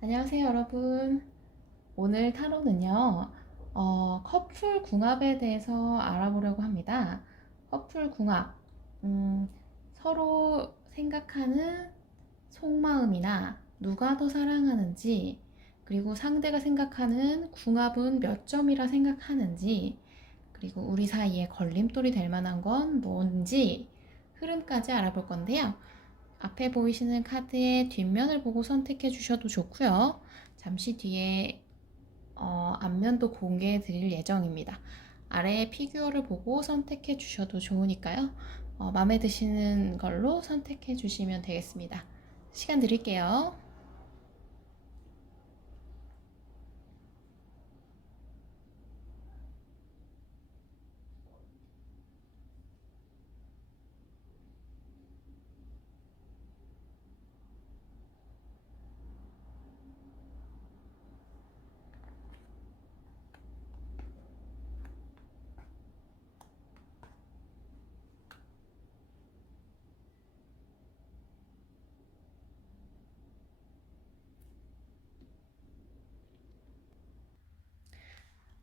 안녕하세요, 여러분. 오늘 타로는요, 커플 궁합에 대해서 알아보려고 합니다. 커플 궁합, 음, 서로 생각하는 속마음이나 누가 더 사랑하는지, 그리고 상대가 생각하는 궁합은 몇 점이라 생각하는지, 그리고 우리 사이에 걸림돌이 될 만한 건 뭔지, 흐름까지 알아볼 건데요. 앞에 보이시는 카드의 뒷면을 보고 선택해 주셔도 좋고요. 잠시 뒤에 앞면도 공개해 드릴 예정입니다. 아래의 피규어를 보고 선택해 주셔도 좋으니까요. 마음에 드시는 걸로 선택해 주시면 되겠습니다. 시간 드릴게요.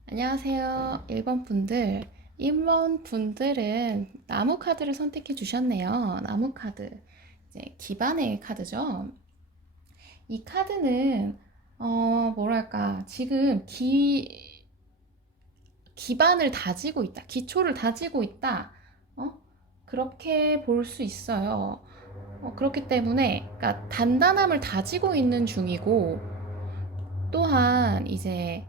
안녕하세요. 1번 분들. 1번 분들은 나무 카드를 선택해 주셨네요. 나무 카드. 이제 기반의 카드죠. 이 카드는 뭐랄까 지금 기반을 다지고 있다, 기초를 다지고 있다, 어? 그렇게 볼 수 있어요. 그렇기 때문에 그러니까 단단함을 다지고 있는 중이고, 또한 이제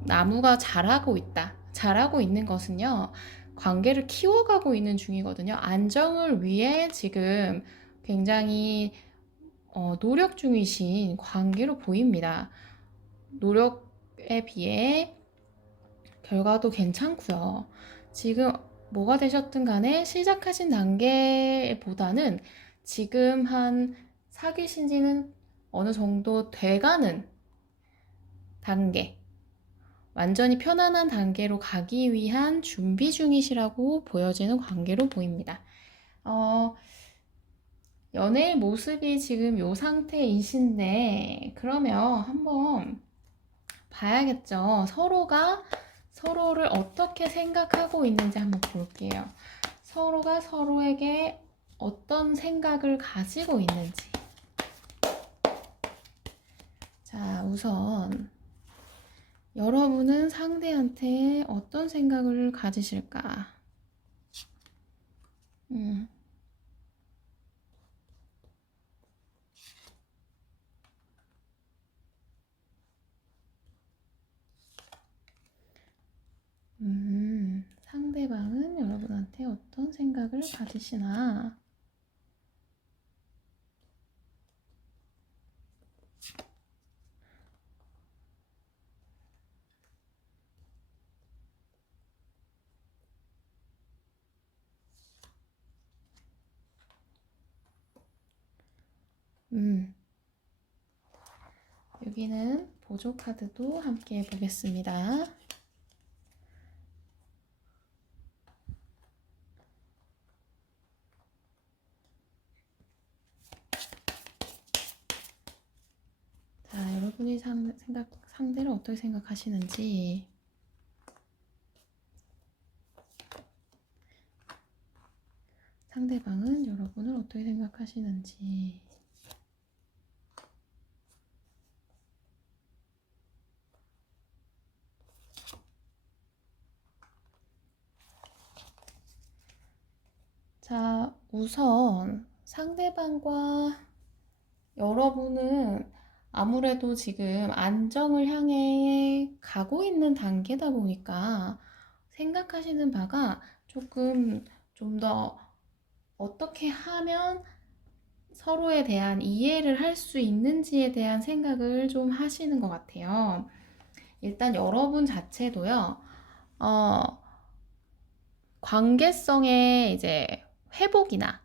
나무가 자라고 있다, 자라고 있는 것은요, 관계를 키워가고 있는 중이거든요. 안정을 위해 지금 굉장히 노력 중이신 관계로 보입니다. 노력에 비해 결과도 괜찮고요. 지금 뭐가 되셨든 간에 시작하신 단계보다는 지금 한 사귀신 지는 어느 정도 돼가는 단계, 완전히 편안한 단계로 가기 위한 준비 중이시라고 보여지는 관계로 보입니다. 어, 연애의 모습이 지금 이 상태이신데, 그러면 한번 봐야겠죠. 서로가 서로를 어떻게 생각하고 있는지 한번 볼게요. 서로가 서로에게 어떤 생각을 가지고 있는지. 자, 우선 여러분은 상대한테 어떤 생각을 가지실까? 음, 상대방은 여러분한테 어떤 생각을 가지시나? 음, 여기는 보조 카드도 함께 보겠습니다. 자, 여러분이 상대를 어떻게 생각하시는지. 상대방은 여러분을 어떻게 생각하시는지. 자, 우선 상대방과 여러분은 아무래도 지금 안정을 향해 가고 있는 단계다 보니까 생각하시는 바가 조금 좀 더 어떻게 하면 서로에 대한 이해를 할 수 있는지에 대한 생각을 좀 하시는 것 같아요. 일단 여러분 자체도요, 어, 관계성의 이제 회복이나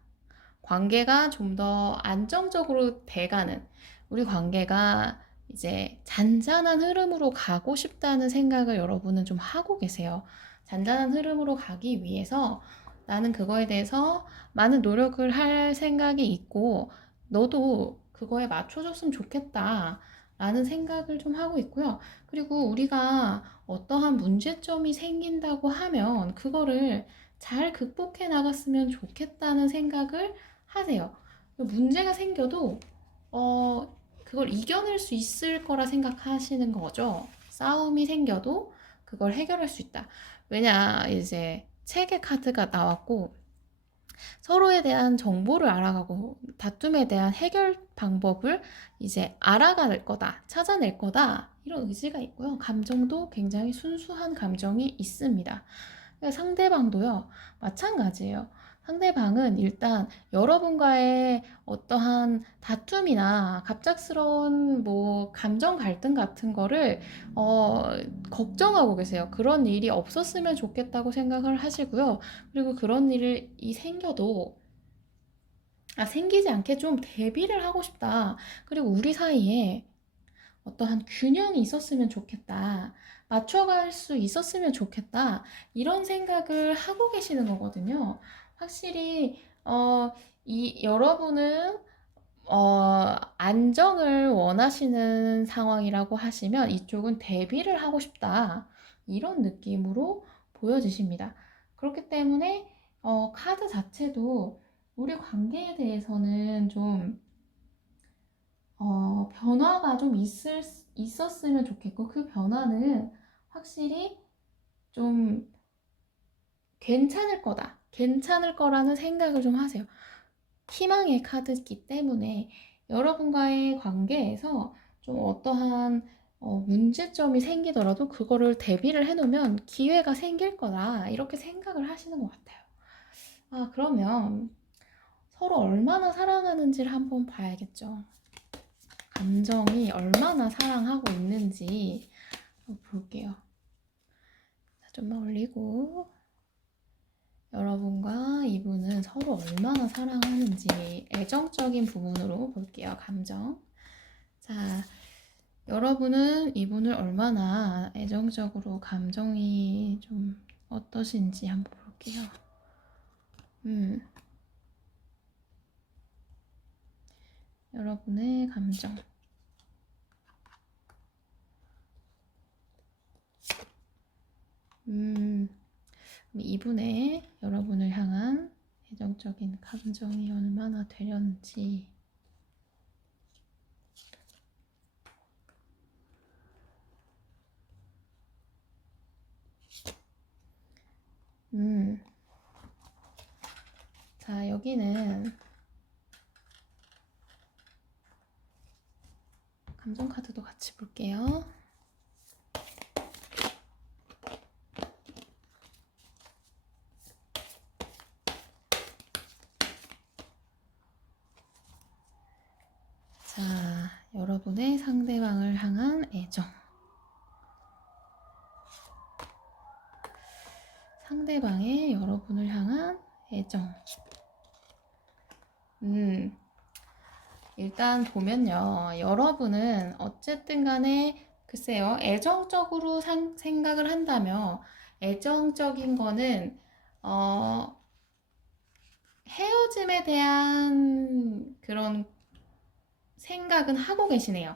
관계가 좀 더 안정적으로 돼가는, 우리 관계가 이제 잔잔한 흐름으로 가고 싶다는 생각을 여러분은 좀 하고 계세요. 잔잔한 흐름으로 가기 위해서 나는 그거에 대해서 많은 노력을 할 생각이 있고, 너도 그거에 맞춰줬으면 좋겠다 라는 생각을 좀 하고 있고요. 그리고 우리가 어떠한 문제점이 생긴다고 하면 그거를 잘 극복해 나갔으면 좋겠다는 생각을 하세요. 문제가 생겨도 그걸 이겨낼 수 있을 거라 생각하시는 거죠. 싸움이 생겨도 그걸 해결할 수 있다. 왜냐, 이제 책의 카드가 나왔고 서로에 대한 정보를 알아가고 다툼에 대한 해결 방법을 이제 알아갈 거다, 찾아낼 거다, 이런 의지가 있고요. 감정도 굉장히 순수한 감정이 있습니다. 상대방도요, 마찬가지예요. 상대방은 일단 여러분과의 어떠한 다툼이나 갑작스러운 뭐 감정 갈등 같은 거를 어, 걱정하고 계세요. 그런 일이 없었으면 좋겠다고 생각을 하시고요. 그리고 그런 일이 생겨도 생기지 않게 좀 대비를 하고 싶다. 그리고 우리 사이에 어떠한 균형이 있었으면 좋겠다. 맞춰갈 수 있었으면 좋겠다. 이런 생각을 하고 계시는 거거든요. 확실히 여러분은 안정을 원하시는 상황이라고 하시면 이쪽은 대비를 하고 싶다. 이런 느낌으로 보여지십니다. 그렇기 때문에 카드 자체도 우리 관계에 대해서는 좀 변화가 좀 있었으면 좋겠고, 그 변화는 확실히 좀 괜찮을 거다. 괜찮을 거라는 생각을 좀 하세요. 희망의 카드이기 때문에 여러분과의 관계에서 좀 어떠한 문제점이 생기더라도 그거를 대비를 해놓으면 기회가 생길 거다. 이렇게 생각을 하시는 것 같아요. 그러면 서로 얼마나 사랑하는지를 한번 봐야겠죠. 감정이 얼마나 사랑하고 있는지 볼게요. 좀만 올리고, 여러분과 이분은 서로 얼마나 사랑하는지 애정적인 부분으로 볼게요. 감정. 자, 여러분은 이분을 얼마나 애정적으로 감정이 좀 어떠신지 한번 볼게요. 여러분의 감정. 이분의 여러분을 향한 애정적인 감정이 얼마나 되려는지. 자, 여기는 감정 카드도 같이 볼게요. 자, 여러분의 상대방을 향한 애정. 상대방의 여러분을 향한 애정. 일단 보면요. 여러분은 어쨌든 간에 글쎄요. 애정적으로 생각을 한다면 애정적인 거는 헤어짐에 대한 그런 생각은 하고 계시네요.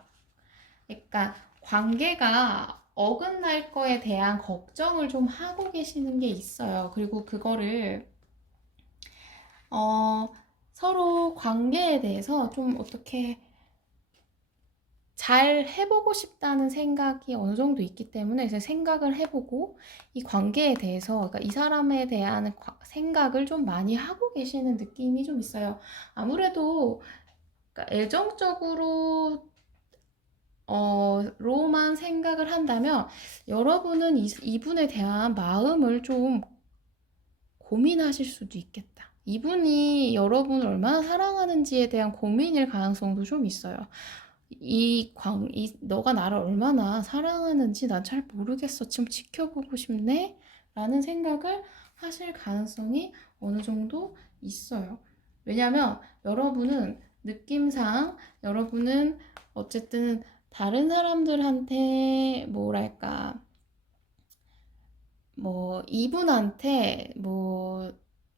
그러니까 관계가 어긋날 거에 대한 걱정을 좀 하고 계시는 게 있어요. 그리고 그거를 서로 관계에 대해서 좀 어떻게 잘 해보고 싶다는 생각이 어느 정도 있기 때문에 그래서 생각을 해보고 이 관계에 대해서, 그러니까 이 사람에 대한 생각을 좀 많이 하고 계시는 느낌이 좀 있어요. 아무래도 그러니까 애정적으로 로만 생각을 한다면 여러분은 이분에 대한 마음을 좀 고민하실 수도 있겠다. 이분이 여러분을 얼마나 사랑하는지에 대한 고민일 가능성도 좀 있어요. 너가 나를 얼마나 사랑하는지 난 잘 모르겠어. 지금 지켜보고 싶네? 라는 생각을 하실 가능성이 어느 정도 있어요. 왜냐면 여러분은 느낌상 여러분은 어쨌든 다른 사람들한테 뭐랄까 뭐 이분한테 뭐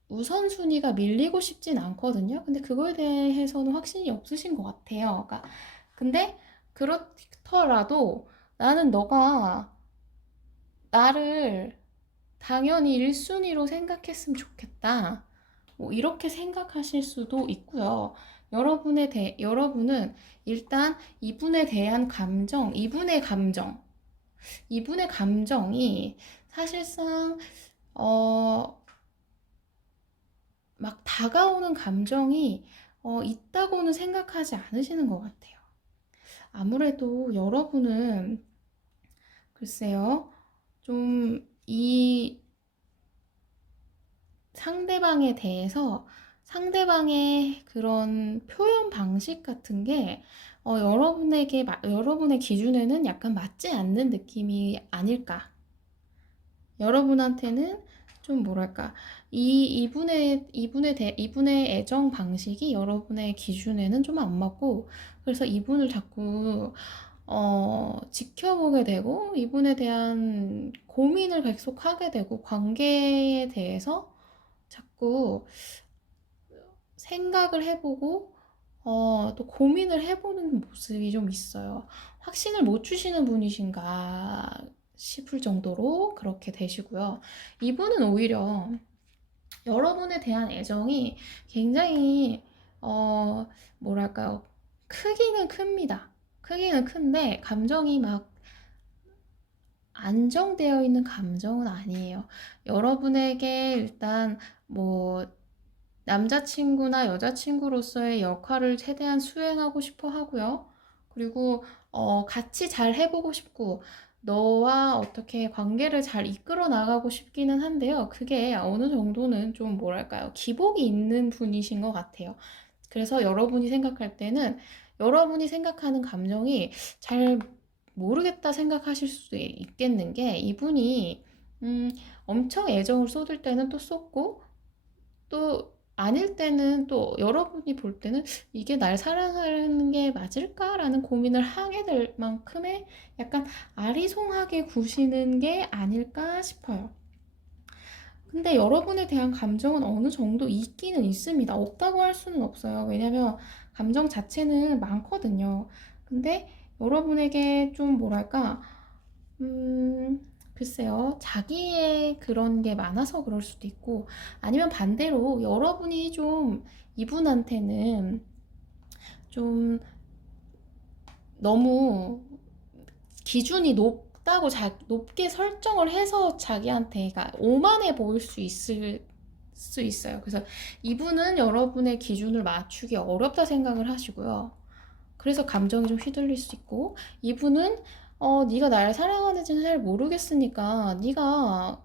우선순위가 밀리고 싶진 않거든요. 근데 그거에 대해서는 확신이 없으신 것 같아요. 근데 그렇더라도 나는 너가 나를 당연히 1순위로 생각했으면 좋겠다. 뭐 이렇게 생각하실 수도 있고요. 여러분은 일단 이분의 감정이 사실상 어, 막 다가오는 감정이 있다고는 생각하지 않으시는 것 같아요. 아무래도 여러분은 글쎄요, 좀 이 상대방에 대해서 상대방의 그런 표현 방식 같은 게 여러분의 기준에는 약간 맞지 않는 느낌이 아닐까. 여러분한테는 좀 뭐랄까, 이분의 애정 방식이 여러분의 기준에는 좀 안 맞고, 그래서 이분을 자꾸 지켜보게 되고, 이분에 대한 고민을 계속 하게 되고, 관계에 대해서 자꾸 생각을 해보고, 또 고민을 해보는 모습이 좀 있어요. 확신을 못 주시는 분이신가 싶을 정도로 그렇게 되시고요. 이분은 오히려 여러분에 대한 애정이 굉장히, 뭐랄까요. 크기는 큽니다. 크기는 큰데, 감정이 막 안정되어 있는 감정은 아니에요. 여러분에게 일단 뭐 남자친구나 여자친구로서의 역할을 최대한 수행하고 싶어 하고요. 그리고 같이 잘 해보고 싶고 너와 어떻게 관계를 잘 이끌어 나가고 싶기는 한데요. 그게 어느 정도는 좀 뭐랄까요? 기복이 있는 분이신 것 같아요. 그래서 여러분이 생각하는 감정이 잘 모르겠다 생각하실 수도 있겠는 게 이분이 음, 엄청 애정을 쏟을 때는 또 쏟고 또 아닐 때는 또 여러분이 볼 때는 이게 날 사랑하는 게 맞을까라는 고민을 하게 될 만큼의 약간 아리송하게 구시는 게 아닐까 싶어요. 근데 여러분에 대한 감정은 어느 정도 있기는 있습니다. 없다고 할 수는 없어요. 왜냐면 감정 자체는 많거든요. 근데 여러분에게 좀 뭐랄까, 글쎄요. 자기의 그런 게 많아서 그럴 수도 있고, 아니면 반대로 여러분이 좀 이분한테는 좀 너무 기준이 높게 설정을 해서 자기한테, 그러니까 오만해 보일 수 있어요. 그래서 이분은 여러분의 기준을 맞추기 어렵다 생각을 하시고요. 그래서 감정이 좀 휘둘릴 수 있고, 이분은 네가 날 사랑하는지는 잘 모르겠으니까 네가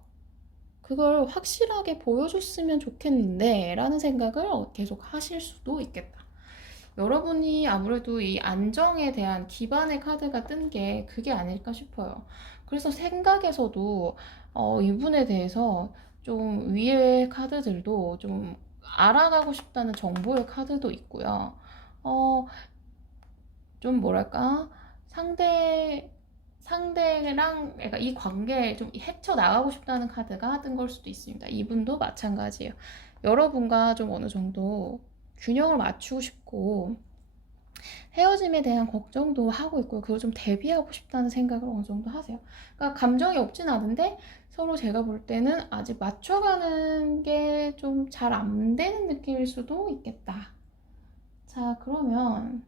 그걸 확실하게 보여줬으면 좋겠는데 라는 생각을 계속 하실 수도 있겠다. 여러분이 아무래도 이 안정에 대한 기반의 카드가 뜬 게 그게 아닐까 싶어요. 그래서 생각에서도 이분에 대해서 좀 위의 카드들도 좀 알아가고 싶다는 정보의 카드도 있고요. 어, 좀 뭐랄까 상대랑 그러니까 이 관계에 좀 헤쳐나가고 싶다는 카드가 뜬 걸 수도 있습니다. 이분도 마찬가지예요. 여러분과 좀 어느 정도 균형을 맞추고 싶고 헤어짐에 대한 걱정도 하고 있고요. 그걸 좀 대비하고 싶다는 생각을 어느 정도 하세요. 그러니까 감정이 없진 않은데 서로 제가 볼 때는 아직 맞춰가는 게 좀 잘 안 되는 느낌일 수도 있겠다. 자, 그러면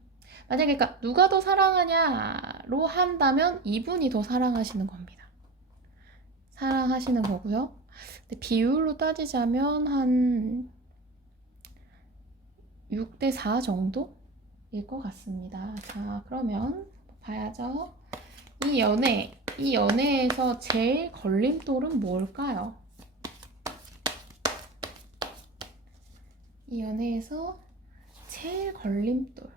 만약에 그러니까 누가 더 사랑하냐로 한다면 이분이 더 사랑하시는 겁니다. 사랑하시는 거고요. 근데 비율로 따지자면 한 6대 4 정도일 것 같습니다. 자, 그러면 봐야죠. 이 연애에서 제일 걸림돌은 뭘까요? 이 연애에서 제일 걸림돌.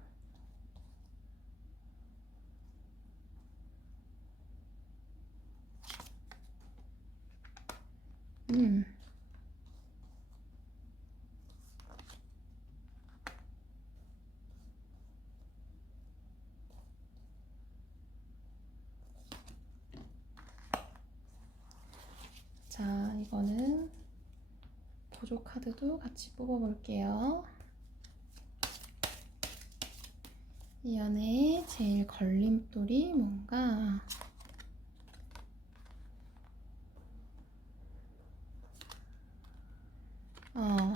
음. 자, 이거는 보조 카드도 같이 뽑아볼게요. 이 연애에 제일 걸림돌이 뭔가? 어,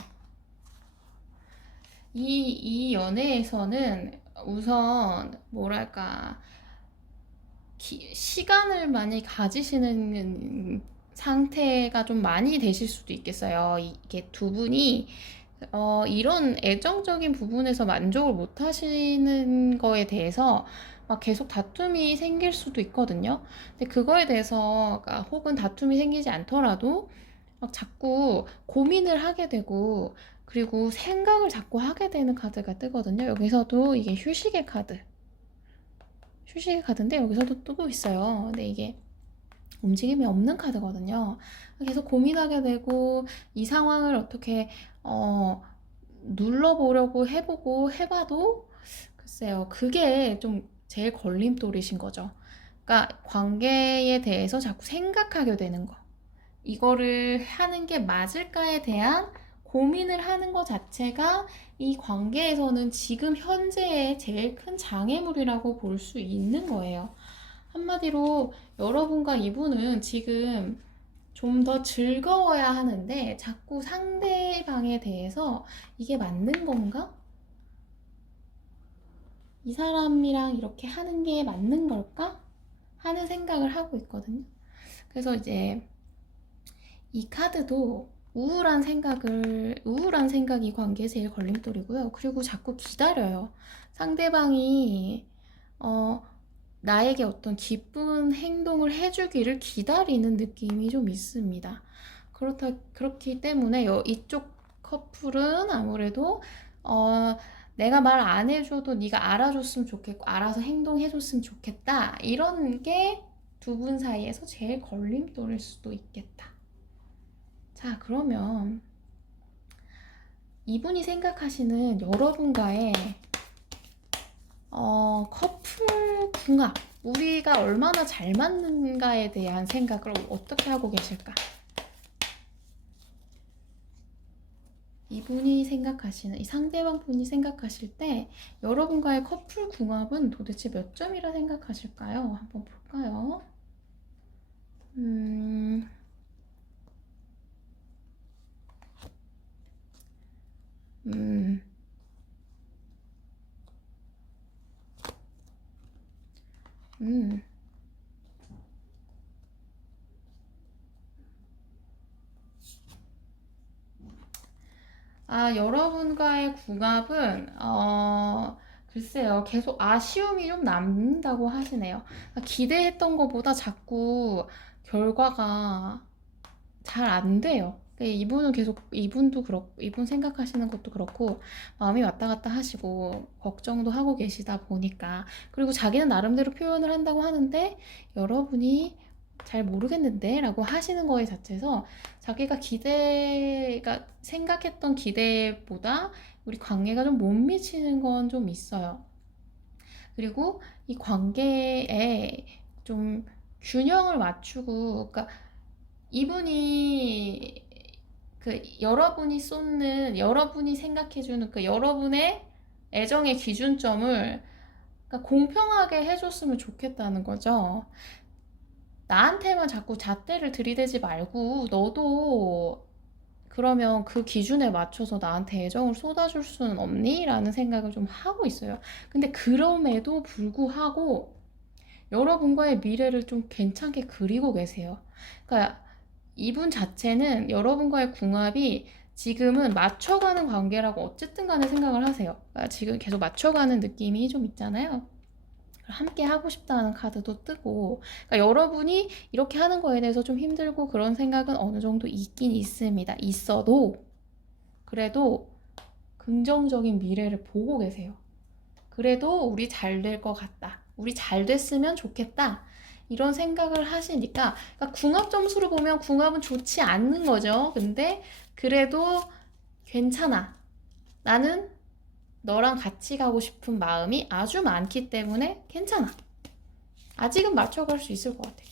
이 연애에서는 우선 뭐랄까 시간을 많이 가지시는 상태가 좀 많이 되실 수도 있겠어요. 이게 두 분이 이런 애정적인 부분에서 만족을 못 하시는 거에 대해서 막 계속 다툼이 생길 수도 있거든요. 근데 그거에 대해서 그러니까 혹은 다툼이 생기지 않더라도 막 자꾸 고민을 하게 되고 그리고 생각을 자꾸 하게 되는 카드가 뜨거든요. 여기서도 이게 휴식의 카드인데 여기서도 뜨고 있어요. 근데 이게 움직임이 없는 카드거든요. 계속 고민하게 되고 이 상황을 어떻게 눌러보려고 해보고 해봐도 글쎄요, 그게 좀 제일 걸림돌이신 거죠. 그러니까 관계에 대해서 자꾸 생각하게 되는 거. 이거를 하는 게 맞을까에 대한 고민을 하는 것 자체가 이 관계에서는 지금 현재의 제일 큰 장애물이라고 볼 수 있는 거예요. 한마디로 여러분과 이분은 지금 좀 더 즐거워야 하는데 자꾸 상대방에 대해서 이게 맞는 건가? 이 사람이랑 이렇게 하는 게 맞는 걸까? 하는 생각을 하고 있거든요. 그래서 이제 이 카드도 우울한 생각이 관계에 제일 걸림돌이고요. 그리고 자꾸 기다려요. 상대방이, 어, 나에게 어떤 기쁜 행동을 해주기를 기다리는 느낌이 좀 있습니다. 그렇기 때문에 이쪽 커플은 아무래도, 내가 말 안 해줘도 네가 알아줬으면 좋겠고, 알아서 행동해줬으면 좋겠다. 이런 게 두 분 사이에서 제일 걸림돌일 수도 있겠다. 자, 그러면 이분이 생각하시는 여러분과의 커플 궁합, 우리가 얼마나 잘 맞는가에 대한 생각을 어떻게 하고 계실까? 이분이 생각하시는, 이 상대방 분이 생각하실 때 여러분과의 커플 궁합은 도대체 몇 점이라 생각하실까요? 한번 볼까요? 음, 음, 음. 여러분과의 궁합은, 글쎄요, 계속 아쉬움이 좀 남는다고 하시네요. 기대했던 것보다 자꾸 결과가 잘 안 돼요. 이분은 계속, 이분도 그렇고, 이분 생각하시는 것도 그렇고, 마음이 왔다 갔다 하시고, 걱정도 하고 계시다 보니까. 그리고 자기는 나름대로 표현을 한다고 하는데, 여러분이 잘 모르겠는데? 라고 하시는 거에 자체에서 자기가 생각했던 기대보다 우리 관계가 좀 못 미치는 건 좀 있어요. 그리고 이 관계에 좀 균형을 맞추고, 그러니까 이분이 여러분이 생각해주는 그 여러분의 애정의 기준점을 그러니까 공평하게 해줬으면 좋겠다는 거죠. 나한테만 자꾸 잣대를 들이대지 말고 너도 그러면 그 기준에 맞춰서 나한테 애정을 쏟아줄 수는 없니? 라는 생각을 좀 하고 있어요. 근데 그럼에도 불구하고 여러분과의 미래를 좀 괜찮게 그리고 계세요. 그러니까 이분 자체는 여러분과의 궁합이 지금은 맞춰가는 관계라고 어쨌든 간에 생각을 하세요. 그러니까 지금 계속 맞춰가는 느낌이 좀 있잖아요. 함께 하고 싶다는 카드도 뜨고, 그러니까 여러분이 이렇게 하는 거에 대해서 좀 힘들고 그런 생각은 어느 정도 있긴 있습니다. 있어도 그래도 긍정적인 미래를 보고 계세요. 그래도 우리 잘 될 것 같다. 우리 잘 됐으면 좋겠다. 이런 생각을 하시니까, 그러니까 궁합 점수를 보면 궁합은 좋지 않는 거죠. 근데 그래도 괜찮아. 나는 너랑 같이 가고 싶은 마음이 아주 많기 때문에 괜찮아. 아직은 맞춰갈 수 있을 것 같아.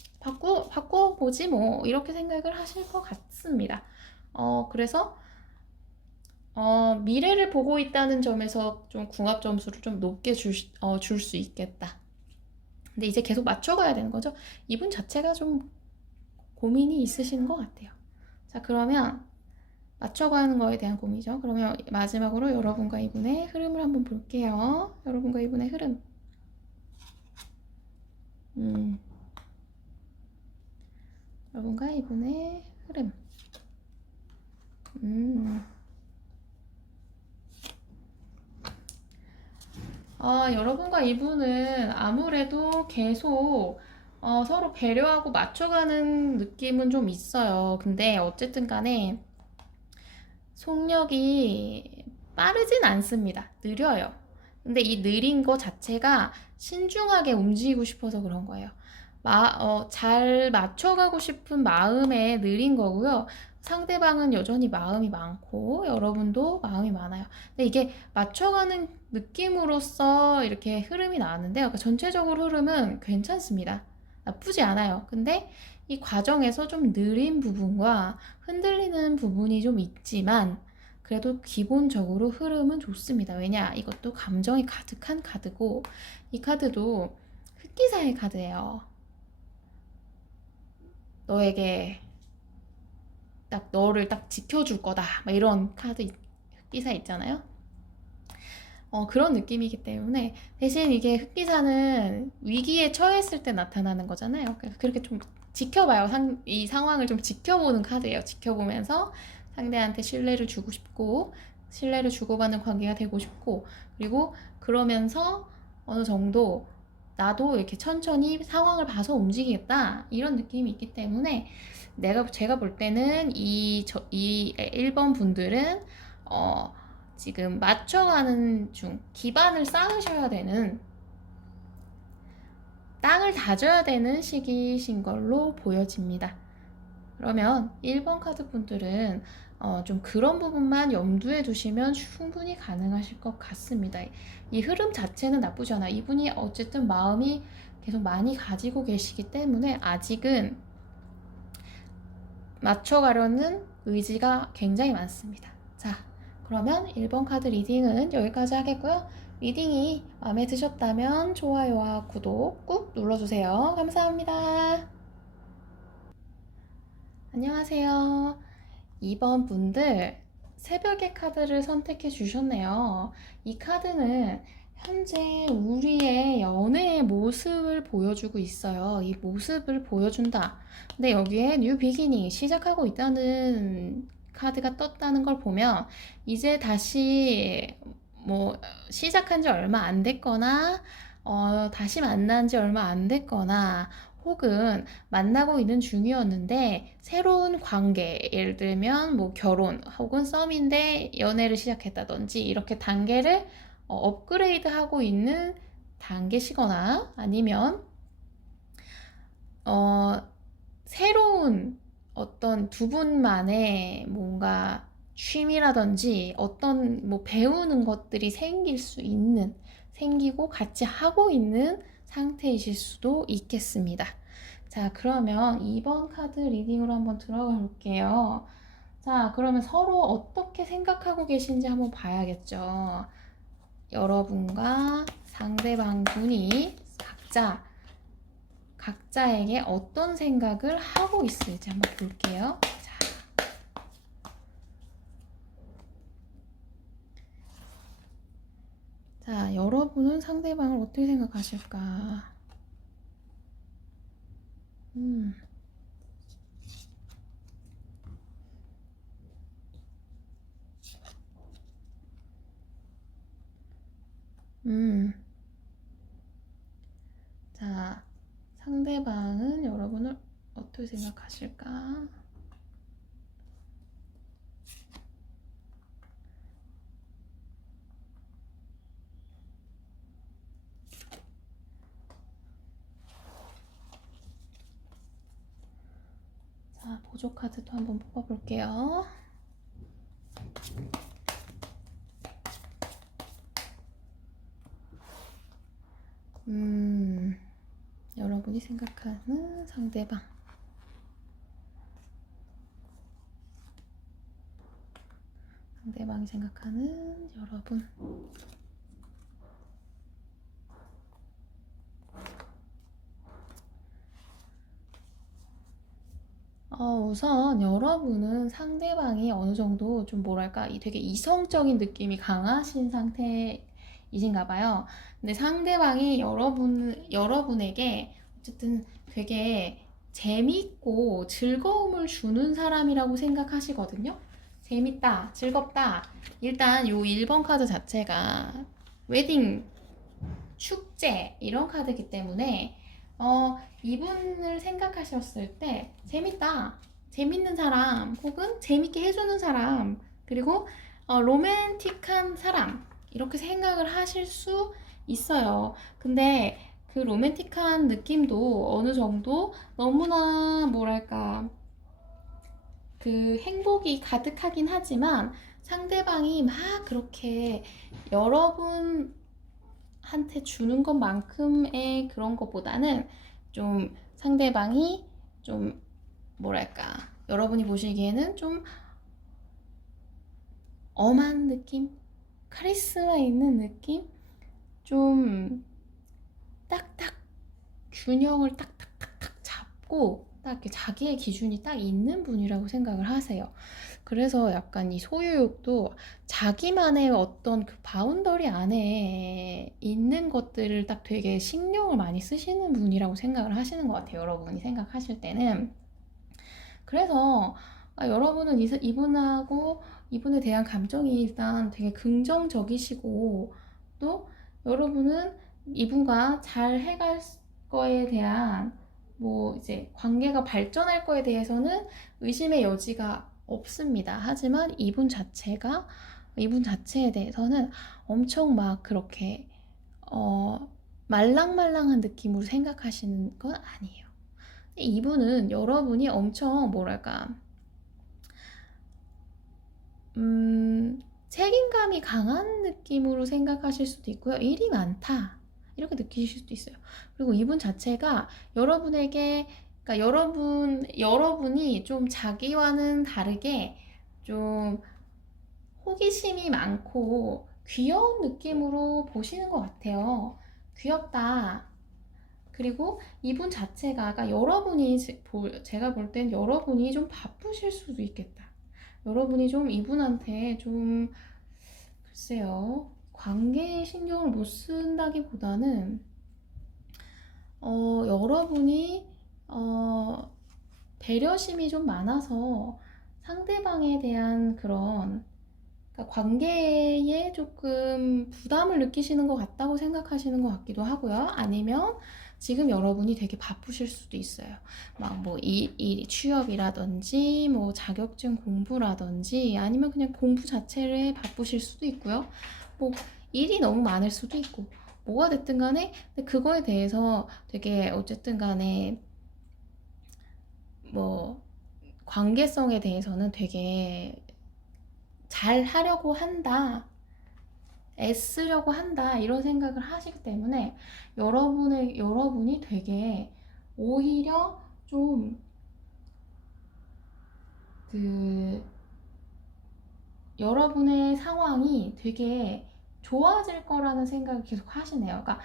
바꿔보지 뭐. 이렇게 생각을 하실 것 같습니다. 그래서 미래를 보고 있다는 점에서 좀 궁합 점수를 좀 높게 줄 수 있겠다. 근데 이제 계속 맞춰가야 되는 거죠. 이분 자체가 좀 고민이 있으신 것 같아요. 자, 그러면 맞춰가는 거에 대한 고민이죠. 그러면 마지막으로 여러분과 이분의 흐름을 한번 볼게요. 여러분과 이분의 흐름. 음, 여러분과 이분의 흐름. 음. 여러분과 이분은 아무래도 계속 서로 배려하고 맞춰가는 느낌은 좀 있어요. 근데 어쨌든 간에 속력이 빠르진 않습니다. 느려요. 근데 이 느린 거 자체가 신중하게 움직이고 싶어서 그런 거예요. 잘 맞춰가고 싶은 마음에 느린 거고요. 상대방은 여전히 마음이 많고 여러분도 마음이 많아요. 근데 이게 맞춰가는 느낌으로써 이렇게 흐름이 나왔는데요. 그러니까 전체적으로 흐름은 괜찮습니다. 나쁘지 않아요. 근데 이 과정에서 좀 느린 부분과 흔들리는 부분이 좀 있지만 그래도 기본적으로 흐름은 좋습니다. 왜냐? 이것도 감정이 가득한 카드고 이 카드도 흑기사의 카드예요. 너에게 딱 너를 딱 지켜줄 거다. 막 이런 카드 흑기사 있잖아요. 그런 느낌이기 때문에 대신 이게 흑기사는 위기에 처했을 때 나타나는 거잖아요. 그렇게 좀 지켜봐요. 이 상황을 좀 지켜보는 카드예요. 지켜보면서 상대한테 신뢰를 주고 싶고 신뢰를 주고받는 관계가 되고 싶고 그리고 그러면서 어느 정도 나도 이렇게 천천히 상황을 봐서 움직이겠다 이런 느낌이 있기 때문에 제가 볼 때는 이 1번 분들은 지금 맞춰가는 중 기반을 쌓으셔야 되는 땅을 다져야 되는 시기이신 걸로 보여집니다. 그러면 1번 카드 분들은 좀 그런 부분만 염두에 두시면 충분히 가능하실 것 같습니다. 이 흐름 자체는 나쁘지 않아요. 이분이 어쨌든 마음이 계속 많이 가지고 계시기 때문에 아직은 맞춰가려는 의지가 굉장히 많습니다. 자, 그러면 1번 카드 리딩은 여기까지 하겠고요. 리딩이 마음에 드셨다면 좋아요와 구독 꾹 눌러주세요. 감사합니다. 안녕하세요. 2번 분들 새벽의 카드를 선택해 주셨네요. 이 카드는 현재 우리의 연애의 모습을 보여주고 있어요. 이 모습을 보여준다. 근데 여기에 뉴 비기닝 시작하고 있다는 카드가 떴다는 걸 보면 이제 다시 뭐 시작한 지 얼마 안 됐거나 다시 만난 지 얼마 안 됐거나 혹은 만나고 있는 중이었는데 새로운 관계, 예를 들면 뭐 결혼 혹은 썸인데 연애를 시작했다든지 이렇게 단계를 업그레이드 하고 있는 단계시거나 아니면 새로운 어떤 두 분만의 뭔가 취미라든지 어떤 뭐 배우는 것들이 생기고 같이 하고 있는 상태이실 수도 있겠습니다. 자, 그러면 2번 카드 리딩으로 한번 들어가 볼게요. 자, 그러면 서로 어떻게 생각하고 계신지 한번 봐야겠죠. 여러분과 상대방 분이 각자에게 어떤 생각을 하고 있을지 한번 볼게요. 자, 여러분은 상대방을 어떻게 생각하실까? 음, 음. 자, 상대방은 여러분을 어떻게 생각하실까? 자, 보조 카드도 한번 뽑아볼게요. 여러분이 생각하는 상대방. 상대방이 생각하는 여러분. 우선 여러분은 상대방이 어느 정도 좀 뭐랄까 되게 이성적인 느낌이 강하신 상태이신가 봐요. 근데 상대방이 여러분에게 어쨌든 되게 재밌고 즐거움을 주는 사람이라고 생각하시거든요. 재밌다, 즐겁다. 일단 요 1번 카드 자체가 웨딩, 축제 이런 카드이기 때문에 이분을 생각하셨을 때 재밌다, 재밌는 사람 혹은 재밌게 해주는 사람 그리고 로맨틱한 사람 이렇게 생각을 하실 수 있어요. 근데 그 로맨틱한 느낌도 어느 정도 너무나 뭐랄까 그 행복이 가득하긴 하지만 상대방이 막 그렇게 여러분 한테 주는 것만큼의 그런 것보다는 좀 상대방이 좀 뭐랄까 여러분이 보시기에는 좀 엄한 느낌? 카리스마 있는 느낌? 좀 딱딱 균형을 딱딱딱딱 잡고 딱 이렇게 자기의 기준이 딱 있는 분이라고 생각을 하세요. 그래서 약간 이 소유욕도 자기만의 어떤 그 바운더리 안에 있는 것들을 딱 되게 신경을 많이 쓰시는 분이라고 생각을 하시는 것 같아요. 여러분이 생각하실 때는. 그래서 여러분은 이분하고 이분에 대한 감정이 일단 되게 긍정적이시고 또 여러분은 이분과 잘 해갈 거에 대한 뭐 이제 관계가 발전할 거에 대해서는 의심의 여지가 없습니다. 하지만 이분 자체에 대해서는 엄청 막 그렇게 말랑말랑한 느낌으로 생각하시는 건 아니에요. 이분은 여러분이 엄청 뭐랄까 책임감이 강한 느낌으로 생각하실 수도 있고요. 일이 많다 이렇게 느끼실 수도 있어요. 그리고 이분 자체가 여러분에게 그러니까 여러분이 좀 자기와는 다르게 좀 호기심이 많고 귀여운 느낌으로 보시는 것 같아요. 귀엽다. 그리고 이분 자체가 그러니까 제가 볼 땐 여러분이 좀 바쁘실 수도 있겠다. 여러분이 좀 이분한테 좀 글쎄요 관계에 신경을 못 쓴다기보다는 여러분이 배려심이 좀 많아서 상대방에 대한 그런 그러니까 관계에 조금 부담을 느끼시는 것 같다고 생각하시는 것 같기도 하고요. 아니면 지금 여러분이 되게 바쁘실 수도 있어요. 막 뭐 취업이라든지 뭐 자격증 공부라든지 아니면 그냥 공부 자체를 바쁘실 수도 있고요. 뭐 일이 너무 많을 수도 있고 뭐가 됐든 간에 근데 그거에 대해서 되게 어쨌든 간에 뭐 관계성에 대해서는 되게 잘 하려고 한다. 애쓰려고 한다 이런 생각을 하시기 때문에 여러분이 되게 오히려 좀 그 여러분의 상황이 되게 좋아질 거라는 생각을 계속 하시네요. 그러니까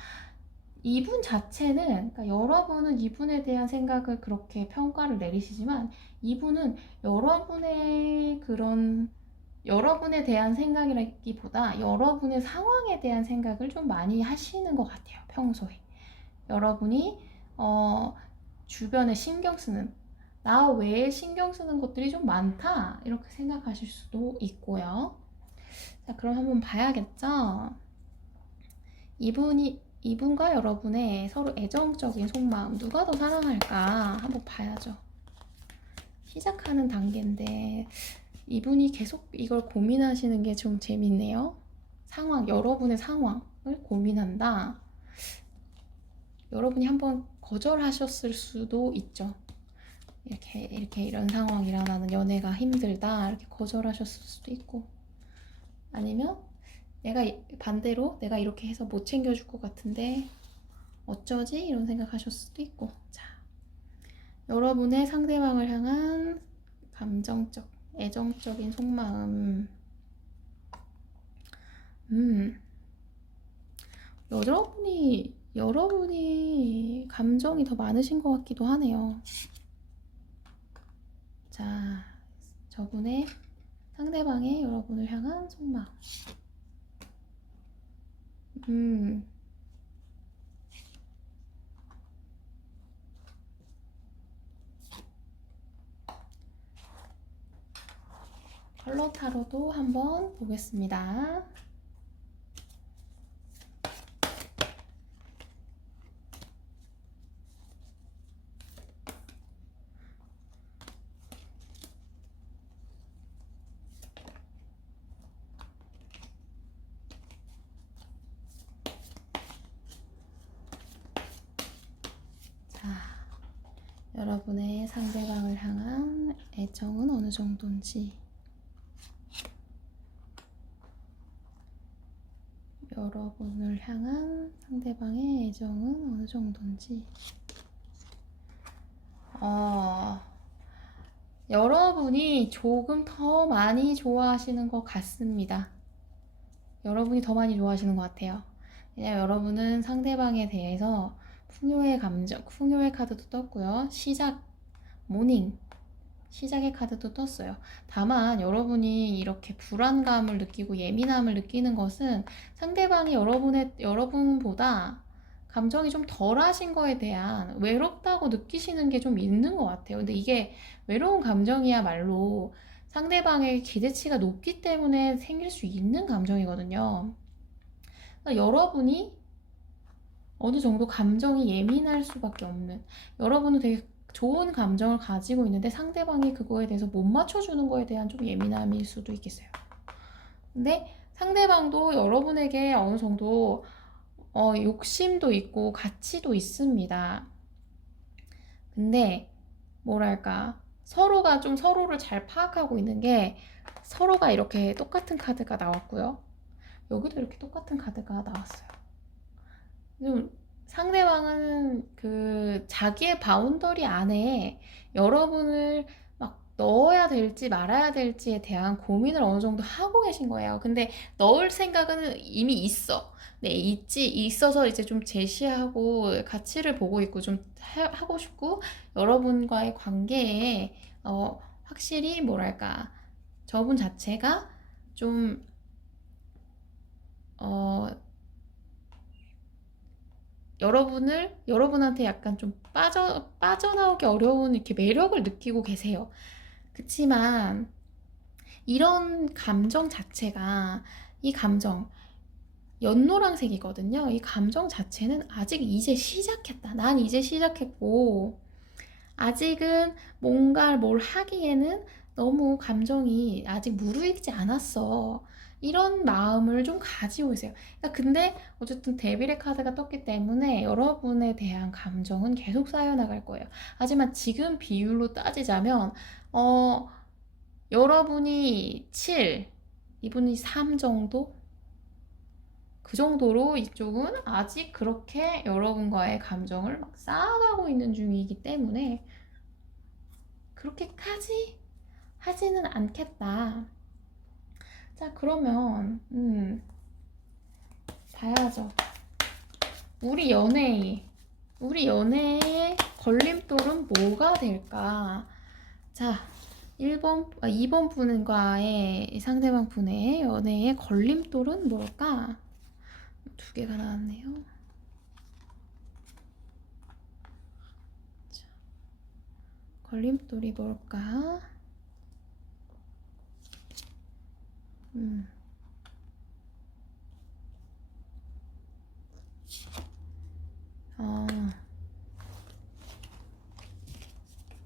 이분 자체는 그러니까 여러분은 이분에 대한 생각을 그렇게 평가를 내리시지만 이분은 여러분에 대한 생각이라기보다 여러분의 상황에 대한 생각을 좀 많이 하시는 것 같아요. 평소에 여러분이 주변에 신경 쓰는 나 외에 신경 쓰는 것들이 좀 많다 이렇게 생각하실 수도 있고요. 자, 그럼 한번 봐야겠죠. 이분과 여러분의 서로 애정적인 속마음 누가 더 사랑할까 한번 봐야죠. 시작하는 단계인데 이분이 계속 이걸 고민하시는 게 좀 재밌네요. 여러분의 상황을 고민한다. 여러분이 한번 거절하셨을 수도 있죠. 이렇게 이런 상황이라 나는 연애가 힘들다 이렇게 거절하셨을 수도 있고 아니면 반대로 내가 이렇게 해서 못 챙겨줄 것 같은데 어쩌지? 이런 생각하셨을 수도 있고 자, 여러분의 상대방을 향한 감정적, 애정적인 속마음 음, 여러분이 감정이 더 많으신 것 같기도 하네요. 자, 저분의 상대방의 여러분을 향한 속마음. 음, 컬러 타로도 한번 보겠습니다. 자, 여러분의 상대방을 향한 애정은 어느 정도인지, 여러분을 향한 상대방의 애정은 어느 정도인지. 여러분이 조금 더 많이 좋아하시는 것 같습니다. 여러분이 더 많이 좋아하시는 것 같아요. 왜냐면 여러분은 상대방에 대해서 풍요의 감정, 풍요의 카드도 떴고요. 모닝, 시작의 카드도 떴어요. 다만 여러분이 이렇게 불안감을 느끼고 예민함을 느끼는 것은 상대방이 여러분보다 감정이 좀 덜하신 거에 대한 외롭다고 느끼시는 게 좀 있는 것 같아요. 근데 이게 외로운 감정이야말로 상대방의 기대치가 높기 때문에 생길 수 있는 감정이거든요. 그러니까 여러분이 어느 정도 감정이 예민할 수밖에 없는, 여러분은 되게 좋은 감정을 가지고 있는데 상대방이 그거에 대해서 못 맞춰주는 거에 대한 좀 예민함일 수도 있겠어요. 근데 상대방도 여러분에게 어느 정도 욕심도 있고 가치도 있습니다. 근데 뭐랄까, 서로가 좀 서로를 잘 파악하고 있는 게, 서로가 이렇게 똑같은 카드가 나왔고요. 여기도 이렇게 똑같은 카드가 나왔어요. 좀 상대방은 그 자기의 바운더리 안에 여러분을 막 넣어야 될지 말아야 될지에 대한 고민을 어느 정도 하고 계신 거예요. 근데 넣을 생각은 이미 있어. 네, 있어서 이제 좀 제시하고 가치를 보고 있고 좀 하고 싶고, 여러분과의 관계에 확실히 뭐랄까, 저분 자체가 좀 어, 여러분한테 약간 좀 빠져나오기 어려운 이렇게 매력을 느끼고 계세요. 그치만, 이런 감정 자체가, 이 감정, 연노랑색이거든요. 이 감정 자체는 아직 이제 시작했다. 난 이제 시작했고, 아직은 뭔가 뭘 하기에는 너무 감정이 아직 무르익지 않았어. 이런 마음을 좀 가지고 있어요. 그러니까 근데 어쨌든 데빌의 카드가 떴기 때문에 여러분에 대한 감정은 계속 쌓여나갈 거예요. 하지만 지금 비율로 따지자면, 어, 여러분이 7, 이분이 3 정도? 그 정도로 이쪽은 아직 그렇게 여러분과의 감정을 막 쌓아가고 있는 중이기 때문에 그렇게까지 하지는 않겠다. 자, 그러면 봐야죠. 우리 연애의 걸림돌은 뭐가 될까? 자, 2번 분과의 상대방 분의 연애의 걸림돌은 뭘까? 두 개가 나왔네요. 자, 걸림돌이 뭘까?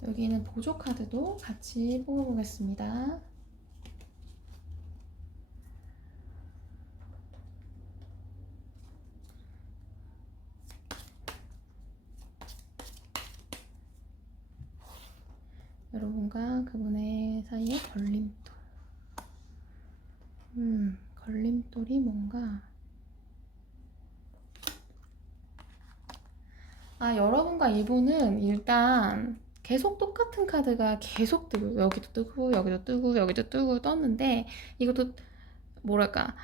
여기는 보조 카드도 같이 뽑아보겠습니다. 여러분과 그분의 사이의 걸림돌. 걸림돌이 뭔가? 여러분과 이분은 일단 계속 똑같은 카드가 계속 뜨고, 여기도 뜨고, 여기도 뜨고, 여기도 뜨고 떴는데, 이것도 뭐랄까,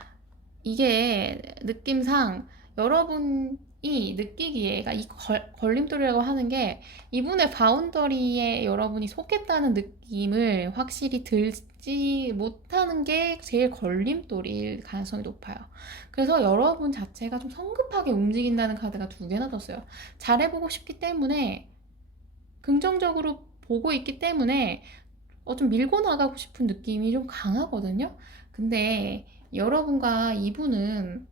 이게 느낌상 여러분이 느끼기에, 그러니까 이 걸림돌이라고 하는 게 이분의 바운더리에 여러분이 속했다는 느낌을 확실히 들지 못하는 게 제일 걸림돌일 가능성이 높아요. 그래서 여러분 자체가 좀 성급하게 움직인다는 카드가 두 개나 떴어요. 잘해보고 싶기 때문에, 긍정적으로 보고 있기 때문에 좀 밀고 나가고 싶은 느낌이 좀 강하거든요. 근데 여러분과 이분은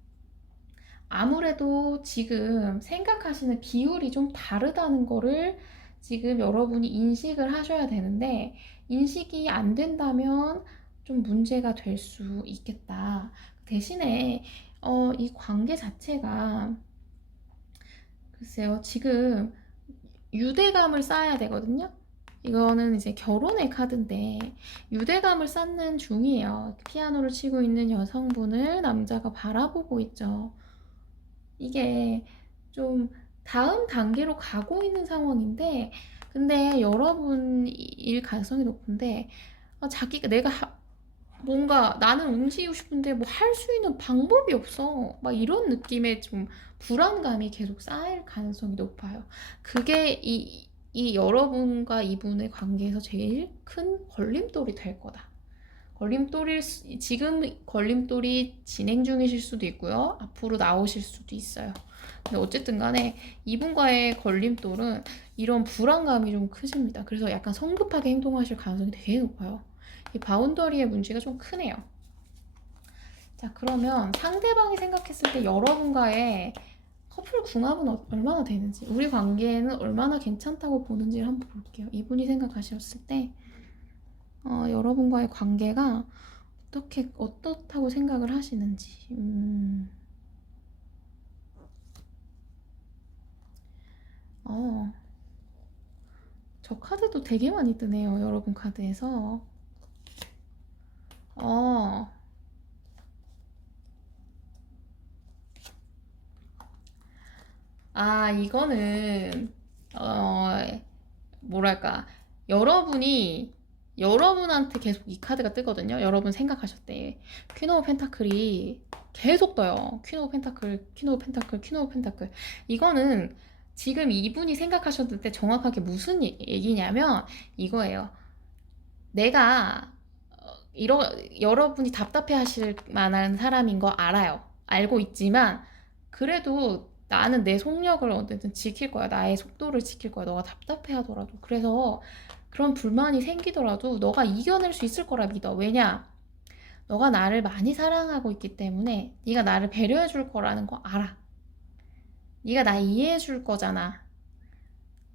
아무래도 지금 생각하시는 기울이 좀 다르다는 거를 지금 여러분이 인식을 하셔야 되는데, 인식이 안 된다면 좀 문제가 될 수 있겠다. 대신에 이 관계 자체가, 글쎄요, 지금 유대감을 쌓아야 되거든요. 이거는 이제 결혼의 카드인데 유대감을 쌓는 중이에요. 피아노를 치고 있는 여성분을 남자가 바라보고 있죠. 이게 좀 다음 단계로 가고 있는 상황인데, 근데 여러분일 가능성이 높은데, 자기가 뭔가 나는 움직이고 싶은데 뭐 할 수 있는 방법이 없어, 막 이런 느낌의 좀 불안감이 계속 쌓일 가능성이 높아요. 그게 이 여러분과 이분의 관계에서 제일 큰 걸림돌이 될 거다. 지금 걸림돌이 진행 중이실 수도 있고요, 앞으로 나오실 수도 있어요. 근데 어쨌든 간에 이분과의 걸림돌은 이런 불안감이 좀 크십니다. 그래서 약간 성급하게 행동하실 가능성이 되게 높아요. 이 바운더리의 문제가 좀 크네요. 자, 그러면 상대방이 생각했을 때 여러분과의 커플 궁합은 얼마나 되는지, 우리 관계는 얼마나 괜찮다고 보는지를 한번 볼게요. 이분이 생각하셨을 때 여러분과의 관계가 어떻다고 생각을 하시는지. 저 카드도 되게 많이 뜨네요, 여러분 카드에서. 이거는 뭐랄까, 여러분한테 계속 이 카드가 뜨거든요. 여러분 생각하셨대. 퀸 오브 펜타클이 계속 떠요. 퀸 오브 펜타클, 퀸 오브 펜타클, 퀸 오브 펜타클. 이거는 지금 이분이 생각하셨을 때 정확하게 무슨 얘기냐면 이거예요. 내가 여러분이 답답해 하실 만한 사람인 거 알아요. 알고 있지만 그래도 나는 내 속력을 어쨌든 지킬 거야. 나의 속도를 지킬 거야. 너가 답답해 하더라도. 그래서 그런 불만이 생기더라도 너가 이겨낼 수 있을 거라 믿어. 왜냐? 너가 나를 많이 사랑하고 있기 때문에 네가 나를 배려해 줄 거라는 거 알아. 네가 나 이해해 줄 거잖아.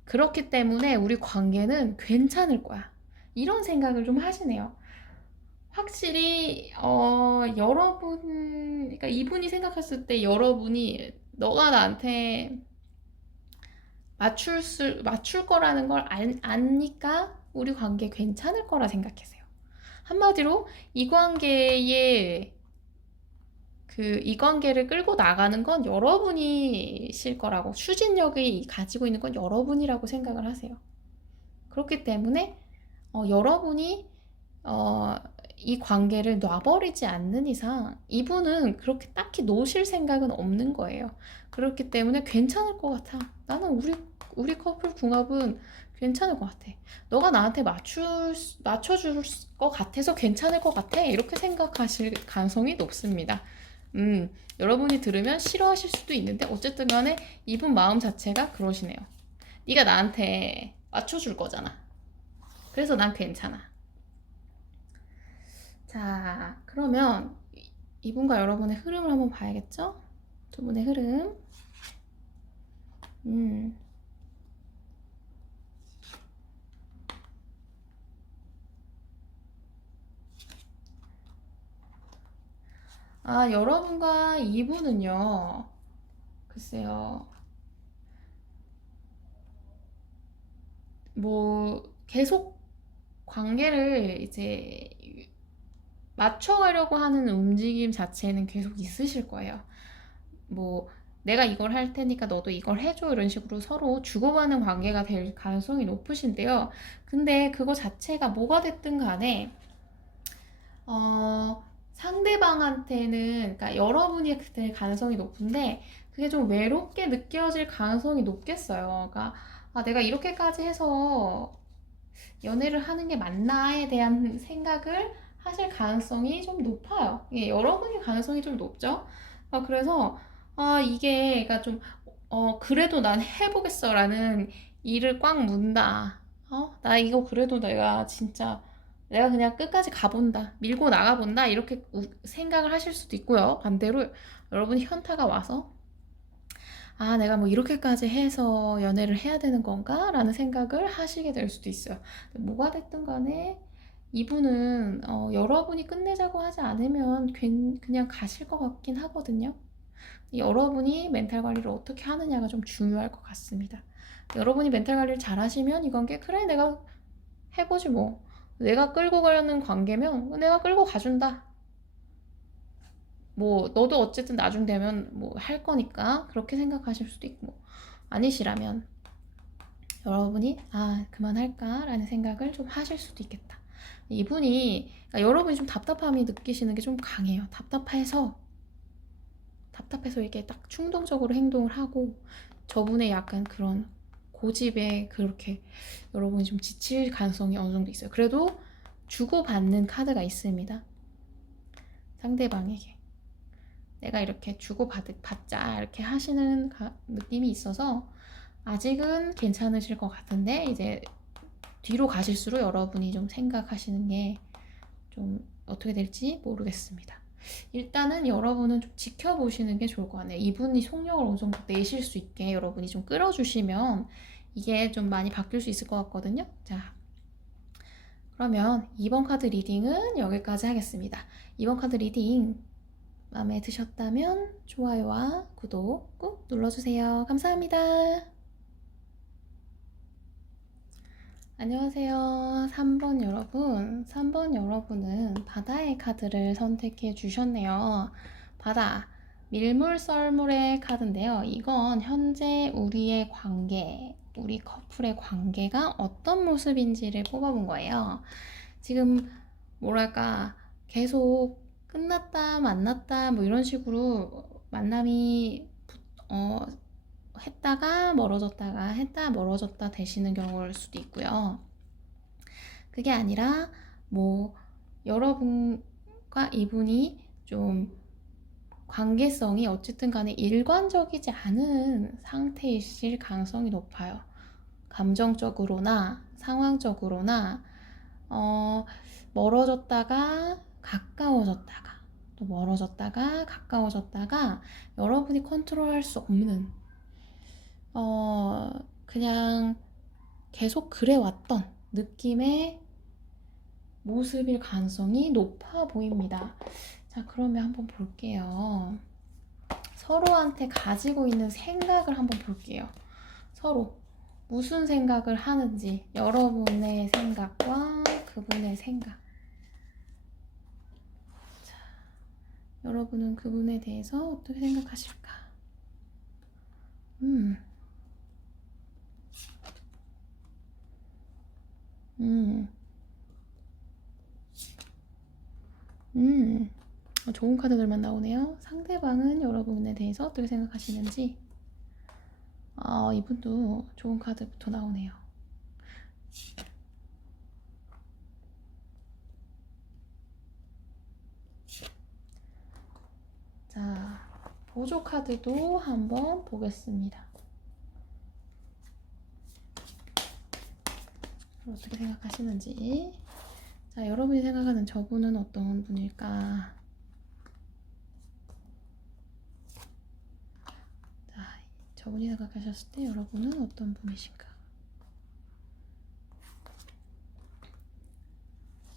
그렇기 때문에 우리 관계는 괜찮을 거야. 이런 생각을 좀 하시네요. 확실히 그러니까 이분이 생각했을 때 여러분이 너가 나한테 맞출 거라는 걸 아니까 우리 관계 괜찮을 거라 생각하세요. 한마디로 이 관계를 끌고 나가는 건 여러분이실 거라고, 추진력이 가지고 있는 건 여러분이라고 생각을 하세요. 그렇기 때문에 여러분이 이 관계를 놔버리지 않는 이상 이분은 그렇게 딱히 놓으실 생각은 없는 거예요. 그렇기 때문에 괜찮을 것 같아. 나는 우리 커플 궁합은 괜찮을 것 같아. 너가 나한테 맞춰줄 것 같아서 괜찮을 것 같아. 이렇게 생각하실 가능성이 높습니다. 여러분이 들으면 싫어하실 수도 있는데 어쨌든 간에 이분 마음 자체가 그러시네요. 네가 나한테 맞춰줄 거잖아. 그래서 난 괜찮아. 자, 그러면 이분과 여러분의 흐름을 한번 봐야겠죠? 두 분의 흐름. 여러분과 이분은요, 글쎄요, 뭐 계속 관계를 이제 맞춰가려고 하는 움직임 자체는 계속 있으실 거예요. 뭐 내가 이걸 할 테니까 너도 이걸 해줘, 이런 식으로 서로 주고받는 관계가 될 가능성이 높으신데요. 근데 그거 자체가 뭐가 됐든 간에 상대방한테는, 그러니까 여러분이 그때 가능성이 높은데, 그게 좀 외롭게 느껴질 가능성이 높겠어요. 그러니까, 아, 내가 이렇게까지 해서 연애를 하는 게 맞나에 대한 생각을 하실 가능성이 좀 높아요. 예, 여러분이 가능성이 좀 높죠. 그래서 이게 그러니까 좀 그래도 난 해보겠어라는 이를 꽉 문다. 나 이거 그래도 내가 진짜 내가 그냥 끝까지 가본다. 밀고 나가본다. 이렇게 생각을 하실 수도 있고요. 반대로 여러분이 현타가 와서 내가 뭐 이렇게까지 해서 연애를 해야 되는 건가? 라는 생각을 하시게 될 수도 있어요. 뭐가 됐든 간에 이분은 여러분이 끝내자고 하지 않으면 그냥 가실 것 같긴 하거든요. 여러분이 멘탈 관리를 어떻게 하느냐가 좀 중요할 것 같습니다. 여러분이 멘탈 관리를 잘 하시면 이 관계, 그래, 내가 해보지 뭐. 내가 끌고 가려는 관계면 내가 끌고 가준다. 뭐 너도 어쨌든 나중 되면 뭐 할 거니까 그렇게 생각하실 수도 있고, 아니시라면 여러분이 그만할까 라는 생각을 좀 하실 수도 있겠다. 이분이, 그러니까 여러분이 좀 답답함이 느끼시는 게 좀 강해요. 답답해서 이렇게 딱 충동적으로 행동을 하고, 저분의 약간 그런 고집에 그렇게 여러분이 좀 지칠 가능성이 어느 정도 있어요. 그래도 주고받는 카드가 있습니다. 상대방에게 내가 이렇게 주고받자 이렇게 하시는 느낌이 있어서 아직은 괜찮으실 것 같은데, 이제 뒤로 가실수록 여러분이 좀 생각하시는 게 좀 어떻게 될지 모르겠습니다. 일단은 여러분은 좀 지켜보시는 게 좋을 것 같네요. 이분이 속력을 어느 정도 내실 수 있게 여러분이 좀 끌어주시면 이게 좀 많이 바뀔 수 있을 것 같거든요. 자, 그러면 2번 카드 리딩은 여기까지 하겠습니다. 2번 카드 리딩 마음에 드셨다면 좋아요와 구독 꾹 눌러주세요. 감사합니다. 안녕하세요. 3번 여러분. 3번 여러분은 바다의 카드를 선택해 주셨네요. 바다, 밀물 썰물의 카드인데요. 이건 현재 우리의 관계, 우리 커플의 관계가 어떤 모습인지를 뽑아본 거예요. 지금 뭐랄까 계속 끝났다 만났다 뭐 이런 식으로 만남이 했다가 멀어졌다가 했다 멀어졌다 되시는 경우일 수도 있고요. 그게 아니라 뭐 여러분과 이분이 좀 관계성이 어쨌든 간에 일관적이지 않은 상태이실 가능성이 높아요. 감정적으로나 상황적으로나 멀어졌다가 가까워졌다가 또 멀어졌다가 가까워졌다가 여러분이 컨트롤할 수 없는 그냥 계속 그래왔던 느낌의 모습일 가능성이 높아 보입니다. 자, 그러면 한번 볼게요. 서로한테 가지고 있는 생각을 한번 볼게요. 서로 무슨 생각을 하는지, 여러분의 생각과 그분의 생각. 자, 여러분은 그분에 대해서 어떻게 생각하실까? 좋은 카드들만 나오네요. 상대방은 여러분에 대해서 어떻게 생각하시는지. 이분도 좋은 카드부터 나오네요. 자, 보조 카드도 한번 보겠습니다. 어떻게 생각하시는지. 자, 여러분이 생각하는 저분은 어떤 분일까? 자, 저분이 생각하셨을 때 여러분은 어떤 분이실까?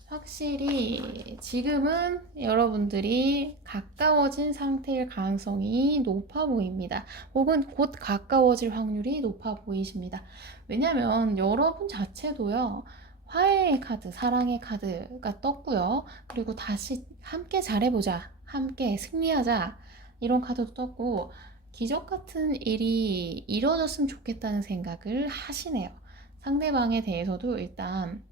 확실히 지금은 여러분들이 가까워진 상태일 가능성이 높아 보입니다. 혹은 곧 가까워질 확률이 높아 보이십니다. 왜냐면 여러분 자체도요, 화해의 카드, 사랑의 카드가 떴고요. 그리고 다시 함께 잘해보자, 함께 승리하자, 이런 카드도 떴고, 기적 같은 일이 이루어졌으면 좋겠다는 생각을 하시네요. 상대방에 대해서도 일단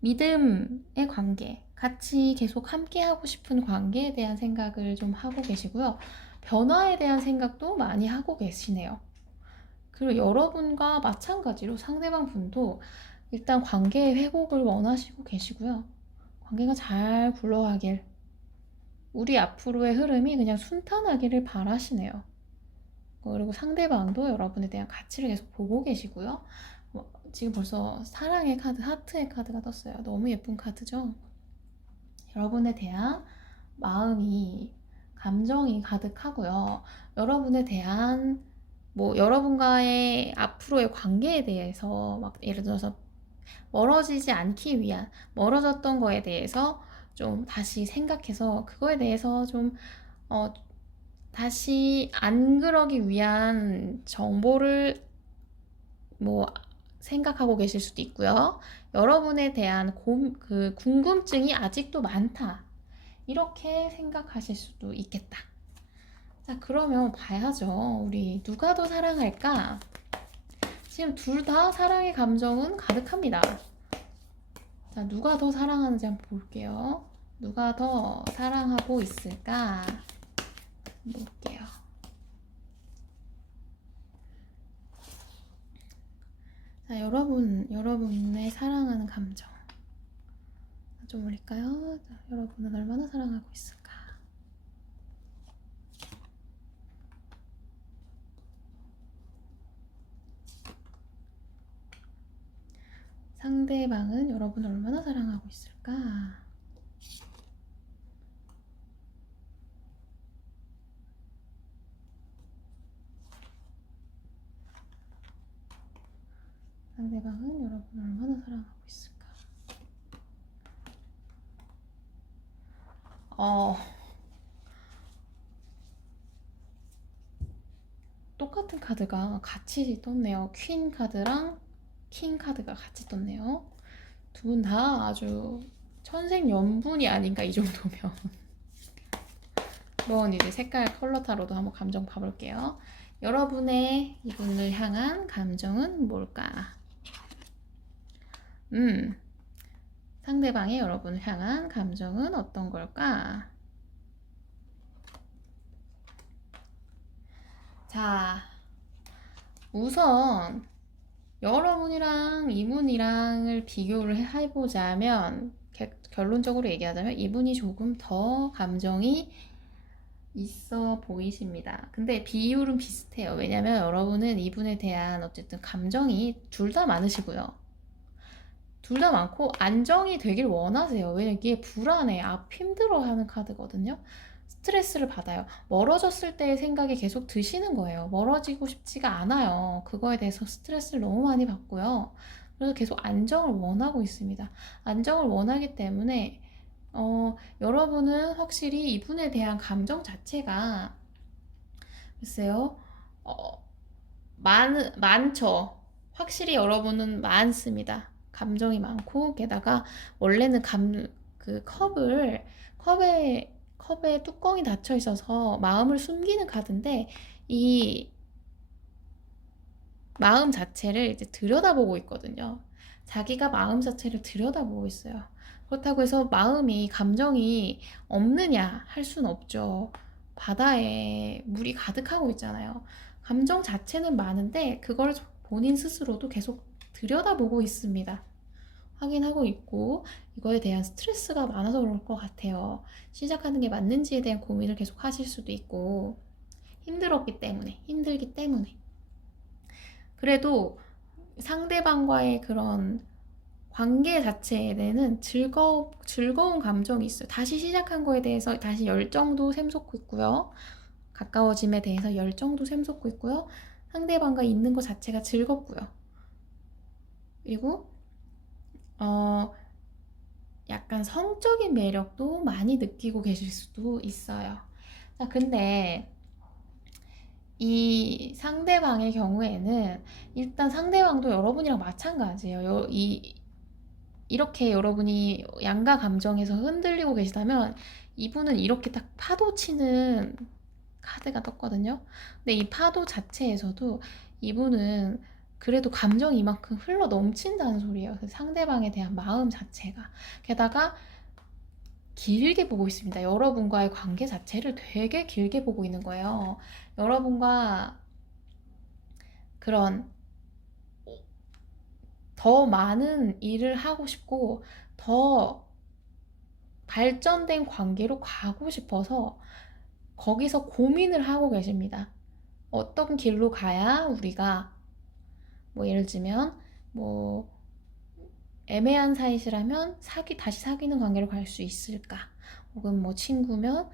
믿음의 관계, 같이 계속 함께 하고 싶은 관계에 대한 생각을 좀 하고 계시고요. 변화에 대한 생각도 많이 하고 계시네요. 그리고 여러분과 마찬가지로 상대방 분도 일단 관계의 회복을 원하시고 계시고요. 관계가 잘 굴러가길, 우리 앞으로의 흐름이 그냥 순탄하기를 바라시네요. 그리고 상대방도 여러분에 대한 가치를 계속 보고 계시고요. 지금 벌써 사랑의 카드, 하트의 카드가 떴어요. 너무 예쁜 카드죠? 여러분에 대한 마음이, 감정이 가득하고요. 여러분에 대한 여러분과의 앞으로의 관계에 대해서 막 예를 들어서 멀어지지 않기 위한, 멀어졌던 거에 대해서 좀 다시 생각해서 그거에 대해서 좀 다시 안 그러기 위한 정보를 생각하고 계실 수도 있고요. 여러분에 대한 궁금증이 아직도 많다. 이렇게 생각하실 수도 있겠다. 자, 그러면 봐야죠. 우리 누가 더 사랑할까? 지금 둘 다 사랑의 감정은 가득합니다. 자, 누가 더 사랑하는지 한번 볼게요. 누가 더 사랑하고 있을까? 볼게요. 자, 여러분의 사랑하는 감정. 좀 올릴까요? 자, 여러분은 얼마나 사랑하고 있을까? 상대방은 여러분을 얼마나 사랑하고 있을까? 상대방은 여러분을 얼마나 사랑하고 있을까? 똑같은 카드가 같이 떴네요. 퀸 카드랑 킹 카드가 같이 떴네요. 두 분 다 아주 천생연분이 아닌가, 이 정도면. 그럼 이제 색깔 컬러 타로도 한번 감정 봐볼게요. 여러분의 이분을 향한 감정은 뭘까? 상대방의 여러분을 향한 감정은 어떤 걸까? 자, 우선 여러분이랑 이분이랑을 비교를 해보자면, 결론적으로 얘기하자면 이분이 조금 더 감정이 있어 보이십니다. 근데 비율은 비슷해요. 왜냐면 여러분은 이분에 대한 어쨌든 감정이 둘 다 많으시고요. 둘 다 많고 안정이 되길 원하세요. 왜냐면 이게 불안해, 힘들어하는 카드거든요. 스트레스를 받아요. 멀어졌을 때의 생각이 계속 드시는 거예요. 멀어지고 싶지가 않아요. 그거에 대해서 스트레스를 너무 많이 받고요. 그래서 계속 안정을 원하고 있습니다. 안정을 원하기 때문에 여러분은 확실히 이분에 대한 감정 자체가, 글쎄요, 많죠. 확실히 여러분은 많습니다. 감정이 많고, 게다가 원래는 컵에 뚜껑이 닫혀 있어서 마음을 숨기는 카드인데, 이 마음 자체를 이제 들여다보고 있거든요. 자기가 마음 자체를 들여다보고 있어요. 그렇다고 해서 감정이 없느냐 할 수는 없죠. 바다에 물이 가득하고 있잖아요. 감정 자체는 많은데 그걸 본인 스스로도 계속 들여다보고 있습니다. 확인하고 있고, 이거에 대한 스트레스가 많아서 그럴 것 같아요. 시작하는 게 맞는지에 대한 고민을 계속 하실 수도 있고, 힘들기 때문에. 그래도 상대방과의 그런 관계 자체에는 즐거운 감정이 있어요. 다시 시작한 거에 대해서 다시 열정도 샘솟고 있고요. 가까워짐에 대해서 열정도 샘솟고 있고요. 상대방과 있는 것 자체가 즐겁고요. 그리고 약간 성적인 매력도 많이 느끼고 계실 수도 있어요. 자, 근데 이 상대방의 경우에는 일단 상대방도 여러분이랑 마찬가지예요. 이렇게 여러분이 양가 감정에서 흔들리고 계시다면 이분은 이렇게 딱 파도 치는 카드가 떴거든요. 근데 이 파도 자체에서도 이분은 그래도 감정이 이만큼 흘러 넘친다는 소리예요. 그 상대방에 대한 마음 자체가. 게다가 길게 보고 있습니다. 여러분과의 관계 자체를 되게 길게 보고 있는 거예요. 여러분과 그런 더 많은 일을 하고 싶고 더 발전된 관계로 가고 싶어서 거기서 고민을 하고 계십니다. 어떤 길로 가야 우리가 뭐 예를 들면 뭐 애매한 사이시라면 다시 사귀는 관계로 갈 수 있을까? 혹은 뭐 친구면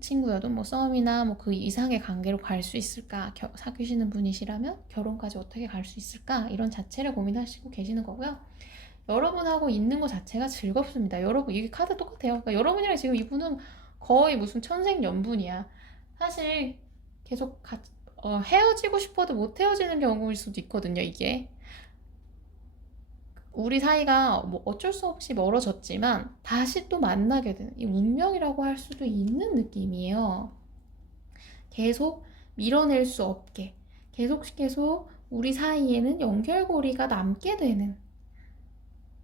친구여도 뭐 썸이나 뭐 그 이상의 관계로 갈 수 있을까? 사귀시는 분이시라면 결혼까지 어떻게 갈 수 있을까? 이런 자체를 고민하시고 계시는 거고요. 여러분하고 있는 것 자체가 즐겁습니다. 여러분 이게 카드 똑같아요. 그러니까 여러분이랑 지금 이분은 거의 무슨 천생연분이야. 사실 계속 헤어지고 싶어도 못 헤어지는 경우일 수도 있거든요, 이게. 우리 사이가 뭐 어쩔 수 없이 멀어졌지만 다시 또 만나게 되는 이 운명이라고 할 수도 있는 느낌이에요. 계속 밀어낼 수 없게 계속 우리 사이에는 연결고리가 남게 되는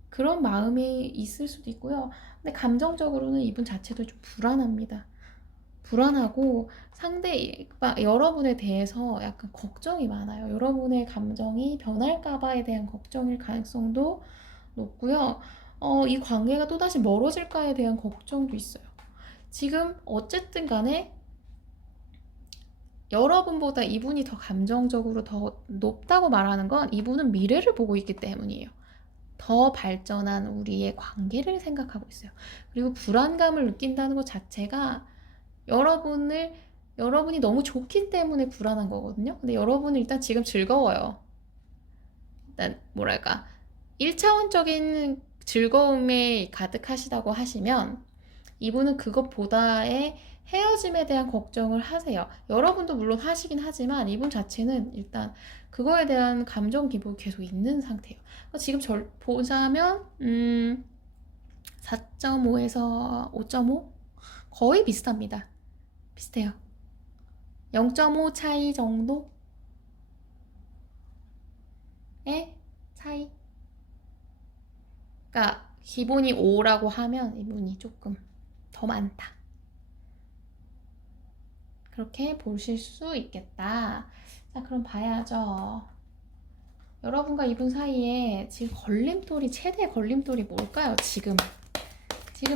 그런 마음이 있을 수도 있고요. 근데 감정적으로는 이분 자체도 좀 불안합니다. 불안하고 여러분에 대해서 약간 걱정이 많아요. 여러분의 감정이 변할까봐에 대한 걱정일 가능성도 높고요. 이 관계가 또다시 멀어질까에 대한 걱정도 있어요. 지금 어쨌든 간에 여러분보다 이분이 더 감정적으로 더 높다고 말하는 건 이분은 미래를 보고 있기 때문이에요. 더 발전한 우리의 관계를 생각하고 있어요. 그리고 불안감을 느낀다는 것 자체가 여러분이 너무 좋기 때문에 불안한 거거든요. 근데 여러분은 일단 지금 즐거워요. 일단 뭐랄까 1차원적인 즐거움에 가득하시다고 하시면 이분은 그것보다의 헤어짐에 대한 걱정을 하세요. 여러분도 물론 하시긴 하지만 이분 자체는 일단 그거에 대한 감정 기복이 계속 있는 상태예요. 지금 절 보자면 4.5에서 5.5 거의 비슷합니다. 비슷해요. 0.5 차이 정도의 차이. 그러니까 기본이 5라고 하면 이분이 조금 더 많다. 그렇게 보실 수 있겠다. 자, 그럼 봐야죠. 여러분과 이분 사이에 지금 최대 걸림돌이 뭘까요? 지금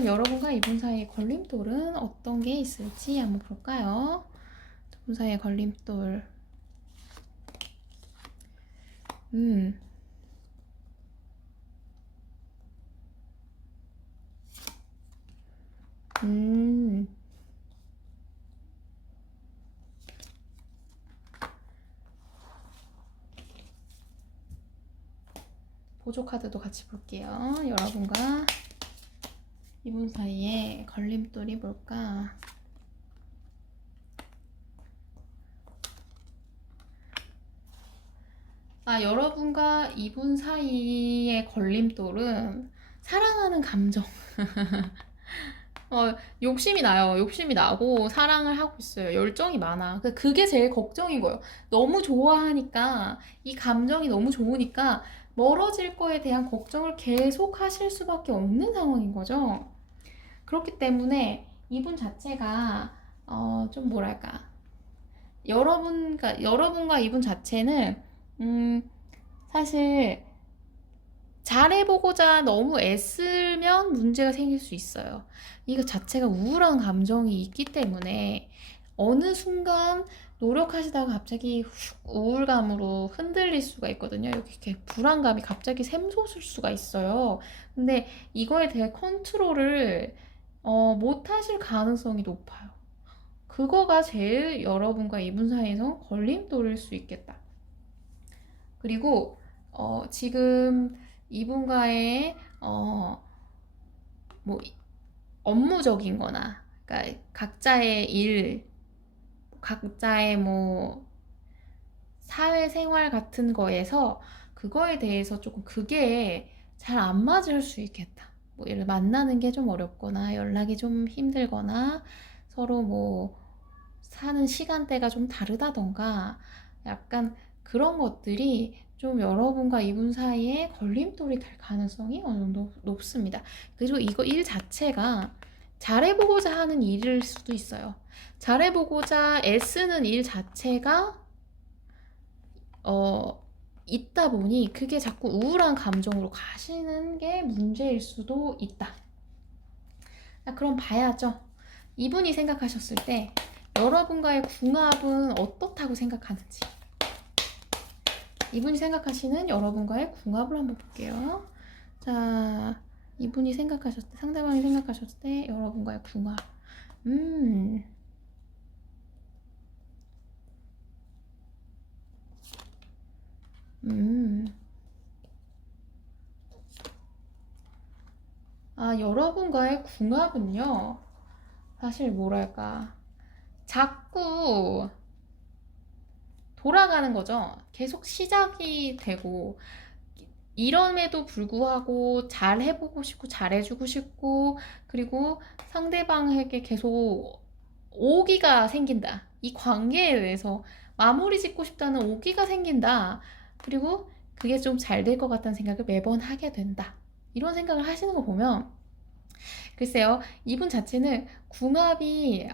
여러분과 이분 사이의 걸림돌은 어떤 게 있을지 한번 볼까요? 두 분 사이의 걸림돌. 음. 보조 카드도 같이 볼게요. 여러분과 이분 사이에 걸림돌이 뭘까? 여러분과 이분 사이의 걸림돌은 사랑하는 감정. 욕심이 나요. 욕심이 나고 사랑을 하고 있어요. 열정이 많아. 그게 제일 걱정인 거예요. 너무 좋아하니까 이 감정이 너무 좋으니까 멀어질 거에 대한 걱정을 계속 하실 수밖에 없는 상황인 거죠. 그렇기 때문에 이분 자체가 좀 뭐랄까 여러분과 이분 자체는 사실 잘해보고자 너무 애쓰면 문제가 생길 수 있어요. 이거 자체가 우울한 감정이 있기 때문에 어느 순간 노력하시다가 갑자기 우울감으로 흔들릴 수가 있거든요. 이렇게 불안감이 갑자기 샘솟을 수가 있어요. 근데 이거에 대해 컨트롤을 못 하실 가능성이 높아요. 그거가 제일 여러분과 이분 사이에서 걸림돌일 수 있겠다. 그리고 지금 이분과의 뭐 업무적인 거나 그러니까 각자의 뭐 사회생활 같은 거에서 그거에 대해서 조금 그게 잘 안 맞을 수 있겠다. 뭐 예를 만나는 게 좀 어렵거나 연락이 좀 힘들거나 서로 뭐 사는 시간대가 좀 다르다던가 약간 그런 것들이 좀 여러분과 이분 사이에 걸림돌이 될 가능성이 어느 정도 높습니다. 그리고 이거 일 자체가 잘해보고자 하는 일일 수도 있어요. 잘해보고자 애쓰는 일 자체가 있다 보니 그게 자꾸 우울한 감정으로 가시는 게 문제일 수도 있다. 그럼 봐야죠. 이분이 생각하셨을 때 여러분과의 궁합은 어떻다고 생각하는지. 이분이 생각하시는 여러분과의 궁합을 한번 볼게요. 자, 이분이 생각하셨을 때, 상대방이 생각하셨을 때 여러분과의 궁합. 여러분과의 궁합은요, 사실 뭐랄까, 자꾸 돌아가는 거죠. 계속 시작이 되고, 이럼에도 불구하고 잘 해보고 싶고, 잘해주고 싶고, 그리고 상대방에게 계속 오기가 생긴다. 이 관계에 대해서 마무리 짓고 싶다는 오기가 생긴다. 그리고 그게 좀 잘 될 것 같다는 생각을 매번 하게 된다. 이런 생각을 하시는 거 보면 글쎄요, 이분 자체는 궁합이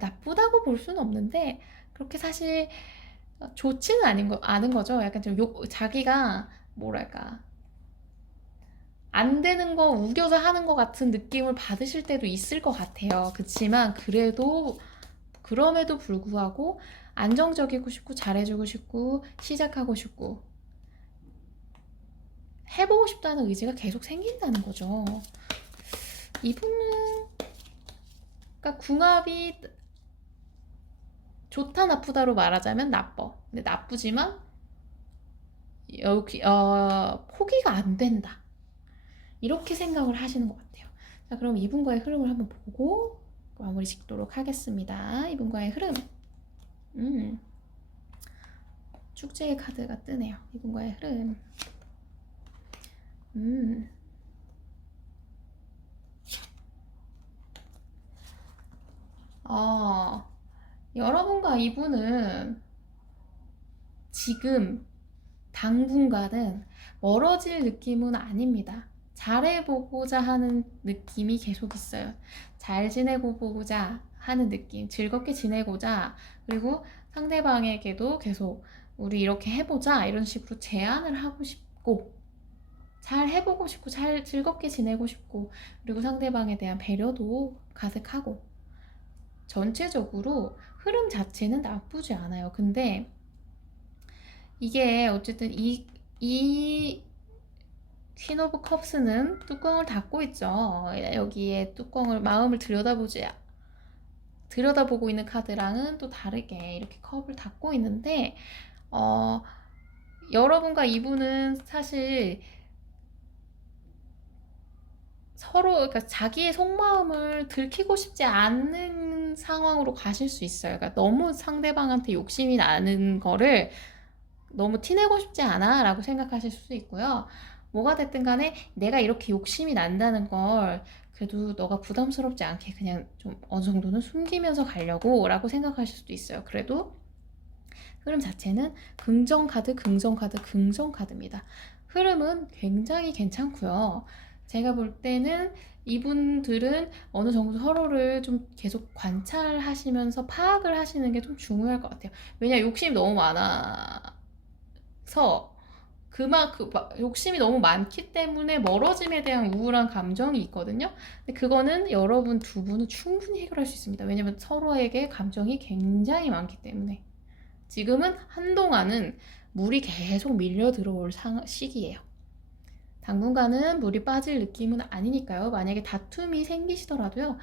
나쁘다고 볼 수는 없는데 그렇게 사실 좋지는 않은 거죠. 약간 좀 자기가 뭐랄까 안 되는 거 우겨서 하는 것 같은 느낌을 받으실 때도 있을 것 같아요. 그치만 그럼에도 불구하고 안정적이고 싶고 잘해주고 싶고 시작하고 싶고 해보고 싶다는 의지가 계속 생긴다는 거죠. 이분은 그러니까 궁합이 좋다 나쁘다로 말하자면 나빠. 근데 나쁘지만 포기가 안 된다. 이렇게 생각을 하시는 것 같아요. 자, 그럼 이분과의 흐름을 한번 보고 마무리 짓도록 하겠습니다. 이분과의 흐름. 축제의 카드가 뜨네요. 이분과의 흐름. 여러분과 이분은 지금 당분간은 멀어질 느낌은 아닙니다. 잘해보고자 하는 느낌이 계속 있어요. 잘 지내고 보고자 하는 느낌, 즐겁게 지내고자, 그리고 상대방에게도 계속 우리 이렇게 해보자 이런 식으로 제안을 하고 싶고 잘 해보고 싶고 잘 즐겁게 지내고 싶고 그리고 상대방에 대한 배려도 가득하고 전체적으로 흐름 자체는 나쁘지 않아요. 근데 이게 어쨌든 이 퀸 오브 컵스는 뚜껑을 닫고 있죠. 여기에 마음을 들여다보고 있는 카드랑은 또 다르게 이렇게 컵을 닫고 있는데 여러분과 이분은 사실 서로 그러니까 자기의 속마음을 들키고 싶지 않는 상황으로 가실 수 있어요. 그러니까 너무 상대방한테 욕심이 나는 거를 너무 티내고 싶지 않아 라고 생각하실 수도 있고요. 뭐가 됐든 간에 내가 이렇게 욕심이 난다는 걸 그래도 너가 부담스럽지 않게 그냥 좀 어느 정도는 숨기면서 가려고 라고 생각하실 수도 있어요. 그래도 흐름 자체는 긍정카드, 긍정카드, 긍정카드입니다. 흐름은 굉장히 괜찮고요. 제가 볼 때는 이분들은 어느 정도 서로를 좀 계속 관찰하시면서 파악을 하시는 게 좀 중요할 것 같아요. 왜냐 욕심이 너무 많아서 욕심이 너무 많기 때문에 멀어짐에 대한 우울한 감정이 있거든요. 근데 그거는 여러분 두 분은 충분히 해결할 수 있습니다. 왜냐면 서로에게 감정이 굉장히 많기 때문에. 지금은 한동안은 물이 계속 밀려 들어올 시기예요. 당분간은 물이 빠질 느낌은 아니니까요. 만약에 다툼이 생기시더라도요.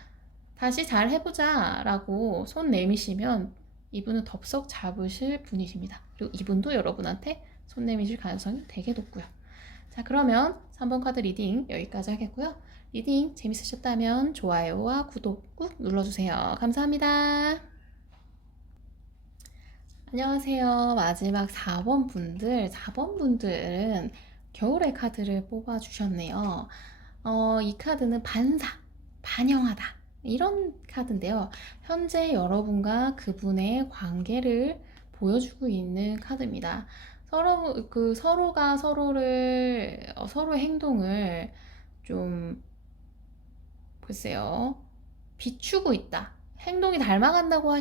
다시 잘 해보자 라고 손 내미시면 이분은 덥석 잡으실 분이십니다. 그리고 이분도 여러분한테 손 내미실 가능성이 되게 높고요. 자, 그러면 3번 카드 리딩 여기까지 하겠고요. 리딩 재밌으셨다면 좋아요와 구독 꾹 눌러주세요. 감사합니다. 안녕하세요. 마지막 4번 분들은 겨울의 카드를 뽑아주셨네요. 이 카드는 반영하다. 이런 카드인데요. 현재 여러분과 그분의 관계를 보여주고 있는 카드입니다. 서로가 서로의 행동을 좀, 글쎄요, 비추고 있다. 행동이 닮아간다고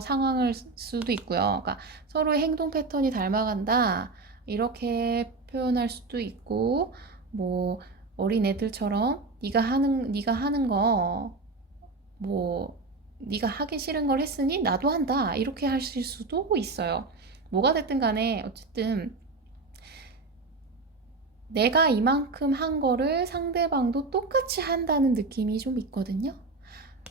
상황일 수도 있고요. 그러니까 서로의 행동 패턴이 닮아간다. 이렇게 표현할 수도 있고, 뭐, 어린 애들처럼 네가 하는 거, 뭐, 네가 하기 싫은 걸 했으니 나도 한다. 이렇게 하실 수도 있어요. 뭐가 됐든 간에 어쨌든 내가 이만큼 한 거를 상대방도 똑같이 한다는 느낌이 좀 있거든요.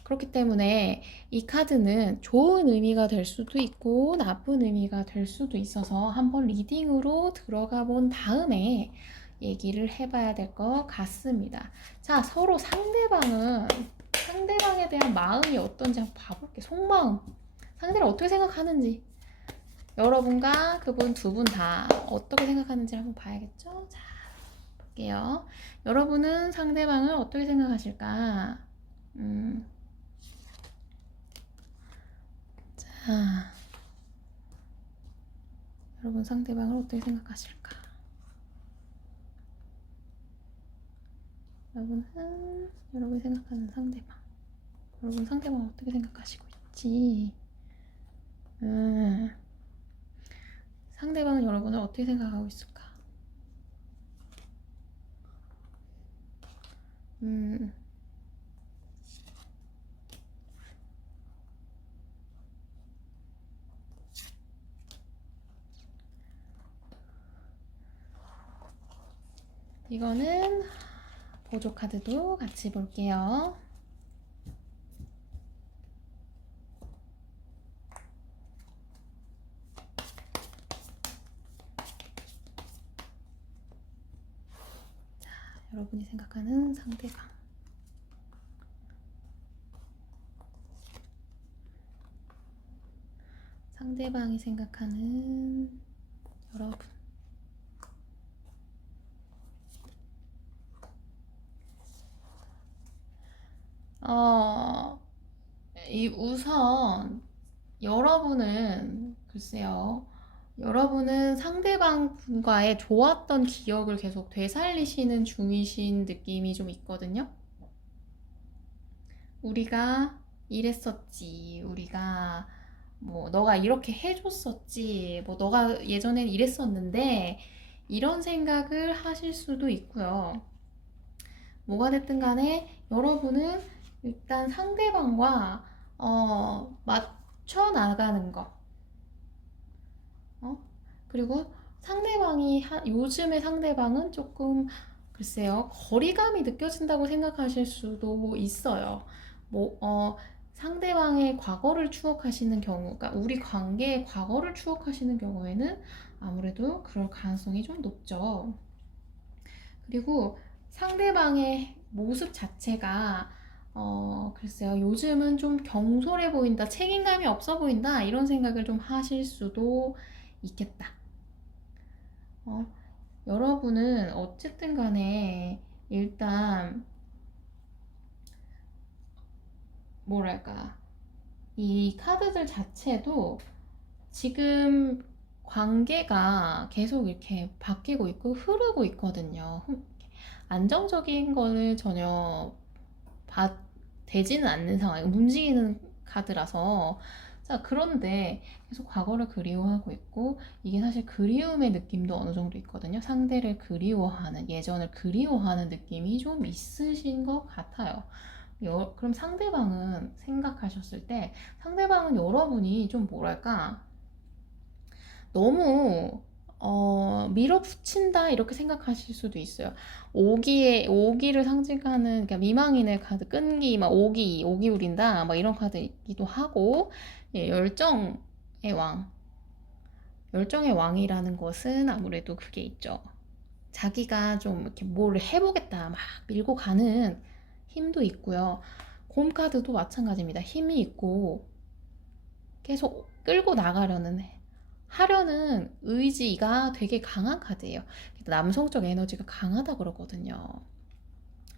그렇기 때문에 이 카드는 좋은 의미가 될 수도 있고 나쁜 의미가 될 수도 있어서 한번 리딩으로 들어가 본 다음에 얘기를 해봐야 될 것 같습니다. 자, 서로 상대방에 대한 마음이 어떤지 한번 봐볼게요. 속마음. 상대를 어떻게 생각하는지. 여러분과 그분 두 분 다 어떻게 생각하는지 한번 봐야겠죠? 자, 볼게요. 여러분은 상대방을 어떻게 생각하실까? 자, 여러분 상대방을 어떻게 생각하실까? 여러분이 생각하는 상대방. 여러분 상대방을 어떻게 생각하시고 있지? 상대방은 여러분을 어떻게 생각하고 있을까? 이거는 보조 카드도 같이 볼게요. 자, 여러분이 생각하는 상대방. 상대방이 생각하는 여러분. 우선 여러분은 글쎄요. 여러분은 상대방 분과의 좋았던 기억을 계속 되살리시는 중이신 느낌이 좀 있거든요. 우리가 이랬었지. 우리가 뭐 너가 이렇게 해줬었지. 뭐 너가 예전엔 이랬었는데 이런 생각을 하실 수도 있고요. 뭐가 됐든 간에 여러분은 일단 상대방과 맞춰 나가는 거. 그리고 요즘의 상대방은 조금, 글쎄요, 거리감이 느껴진다고 생각하실 수도 있어요. 상대방의 과거를 추억하시는 경우, 그러니까 우리 관계의 과거를 추억하시는 경우에는 아무래도 그럴 가능성이 좀 높죠. 그리고 상대방의 모습 자체가 글쎄요, 요즘은 좀 경솔해 보인다, 책임감이 없어 보인다, 이런 생각을 좀 하실 수도 있겠다. 여러분은 어쨌든 간에 일단 뭐랄까, 이 카드들 자체도 지금 관계가 계속 이렇게 바뀌고 있고 흐르고 있거든요. 안정적인 거는 전혀 되지는 않는 상황, 움직이는 카드라서. 자, 그런데 계속 과거를 그리워하고 있고, 이게 사실 그리움의 느낌도 어느 정도 있거든요. 상대를 그리워하는, 예전을 그리워하는 느낌이 좀 있으신 것 같아요. 그럼 상대방은 생각하셨을 때, 상대방은 여러분이 좀 뭐랄까, 너무 밀어붙인다 이렇게 생각하실 수도 있어요. 오기를 상징하는, 그러니까 미망인의 카드, 끈기, 막 오기 부린다, 막 이런 카드이기도 하고, 예, 왕. 열정의 왕이라는 것은 아무래도 그게 있죠. 자기가 좀 이렇게 뭘 해보겠다, 막 밀고 가는 힘도 있고요. 곰 카드도 마찬가지입니다. 힘이 있고, 계속 끌고 하려는 의지가 되게 강한 카드예요. 남성적 에너지가 강하다 그러거든요.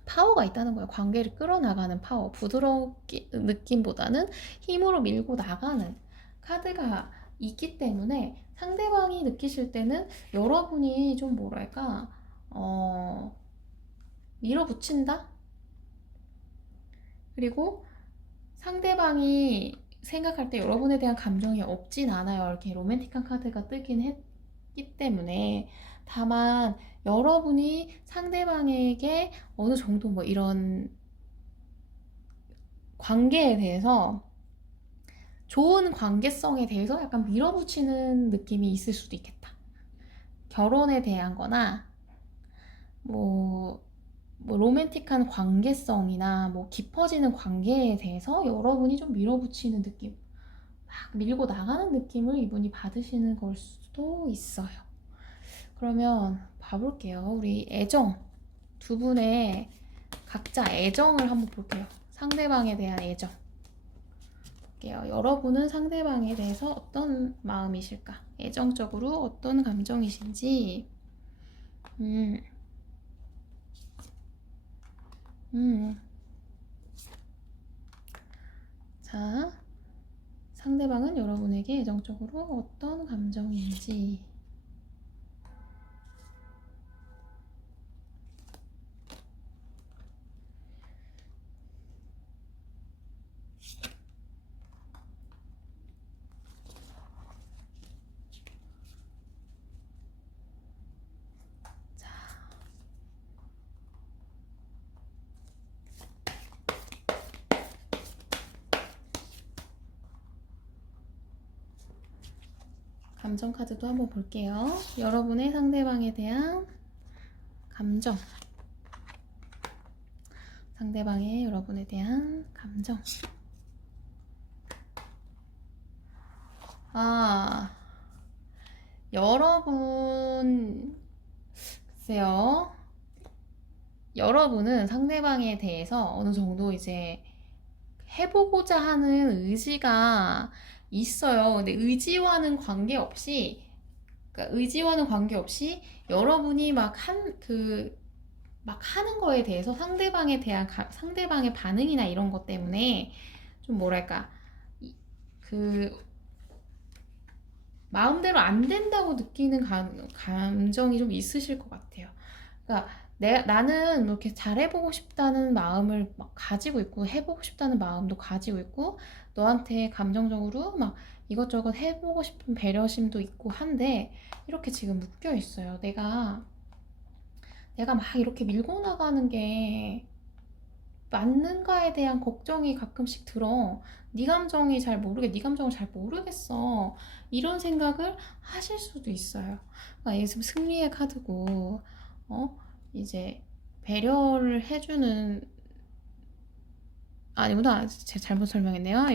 파워가 있다는 거예요. 관계를 끌어나가는 파워. 부드러운 느낌보다는 힘으로 밀고 나가는 카드가 있기 때문에 상대방이 상대방이 느끼실 때는 여러분이 좀 뭐랄까, 밀어붙인다? 그리고 상대방이 생각할 때 여러분에 대한 감정이 없진 않아요. 이렇게 로맨틱한 카드가 뜨긴 했기 때문에. 다만 여러분이 상대방에게 어느 정도 뭐 이런 관계에 대해서, 좋은 관계성에 대해서 약간 밀어붙이는 느낌이 있을 수도 있겠다. 결혼에 대한 거나 뭐, 로맨틱한 관계성이나 뭐 깊어지는 관계에 대해서 여러분이 좀 밀어붙이는 느낌, 막 밀고 나가는 느낌을 이분이 받으시는 걸 수도 있어요. 그러면 봐볼게요. 우리 애정, 두 분의 각자 애정을 한번 볼게요. 상대방에 대한 애정 볼게요. 여러분은 상대방에 대해서 어떤 마음이실까? 애정적으로 어떤 감정이신지. 음, 자, 상대방은 여러분에게 애정적으로 어떤 감정인지. 감정 카드도 한번 볼게요. 여러분의 상대방에 대한 감정. 상대방의 여러분에 대한 감정. 여러분, 글쎄요. 여러분은 상대방에 대해서 어느 정도 이제 해보고자 하는 의지가 있어요. 근데 의지와는 관계없이 여러분이 막 하는 거에 대해서 상대방의 반응이나 이런 것 때문에 좀 뭐랄까, 마음대로 안 된다고 느끼는 감정이 좀 있으실 것 같아요. 그러니까 나는 이렇게 잘해보고 싶다는 마음을 막 가지고 있고, 해보고 싶다는 마음도 가지고 있고, 너한테 감정적으로 막 이것저것 해보고 싶은 배려심도 있고 한데, 이렇게 지금 묶여 있어요. 내가 막 이렇게 밀고 나가는 게 맞는가에 대한 걱정이 가끔씩 들어. 네 감정을 잘 모르겠어. 이런 생각을 하실 수도 있어요. 그러니까 이게 지금 승리의 카드고, 이제 배려를 해주는, 아니구나. 제가 잘못 설명했네요.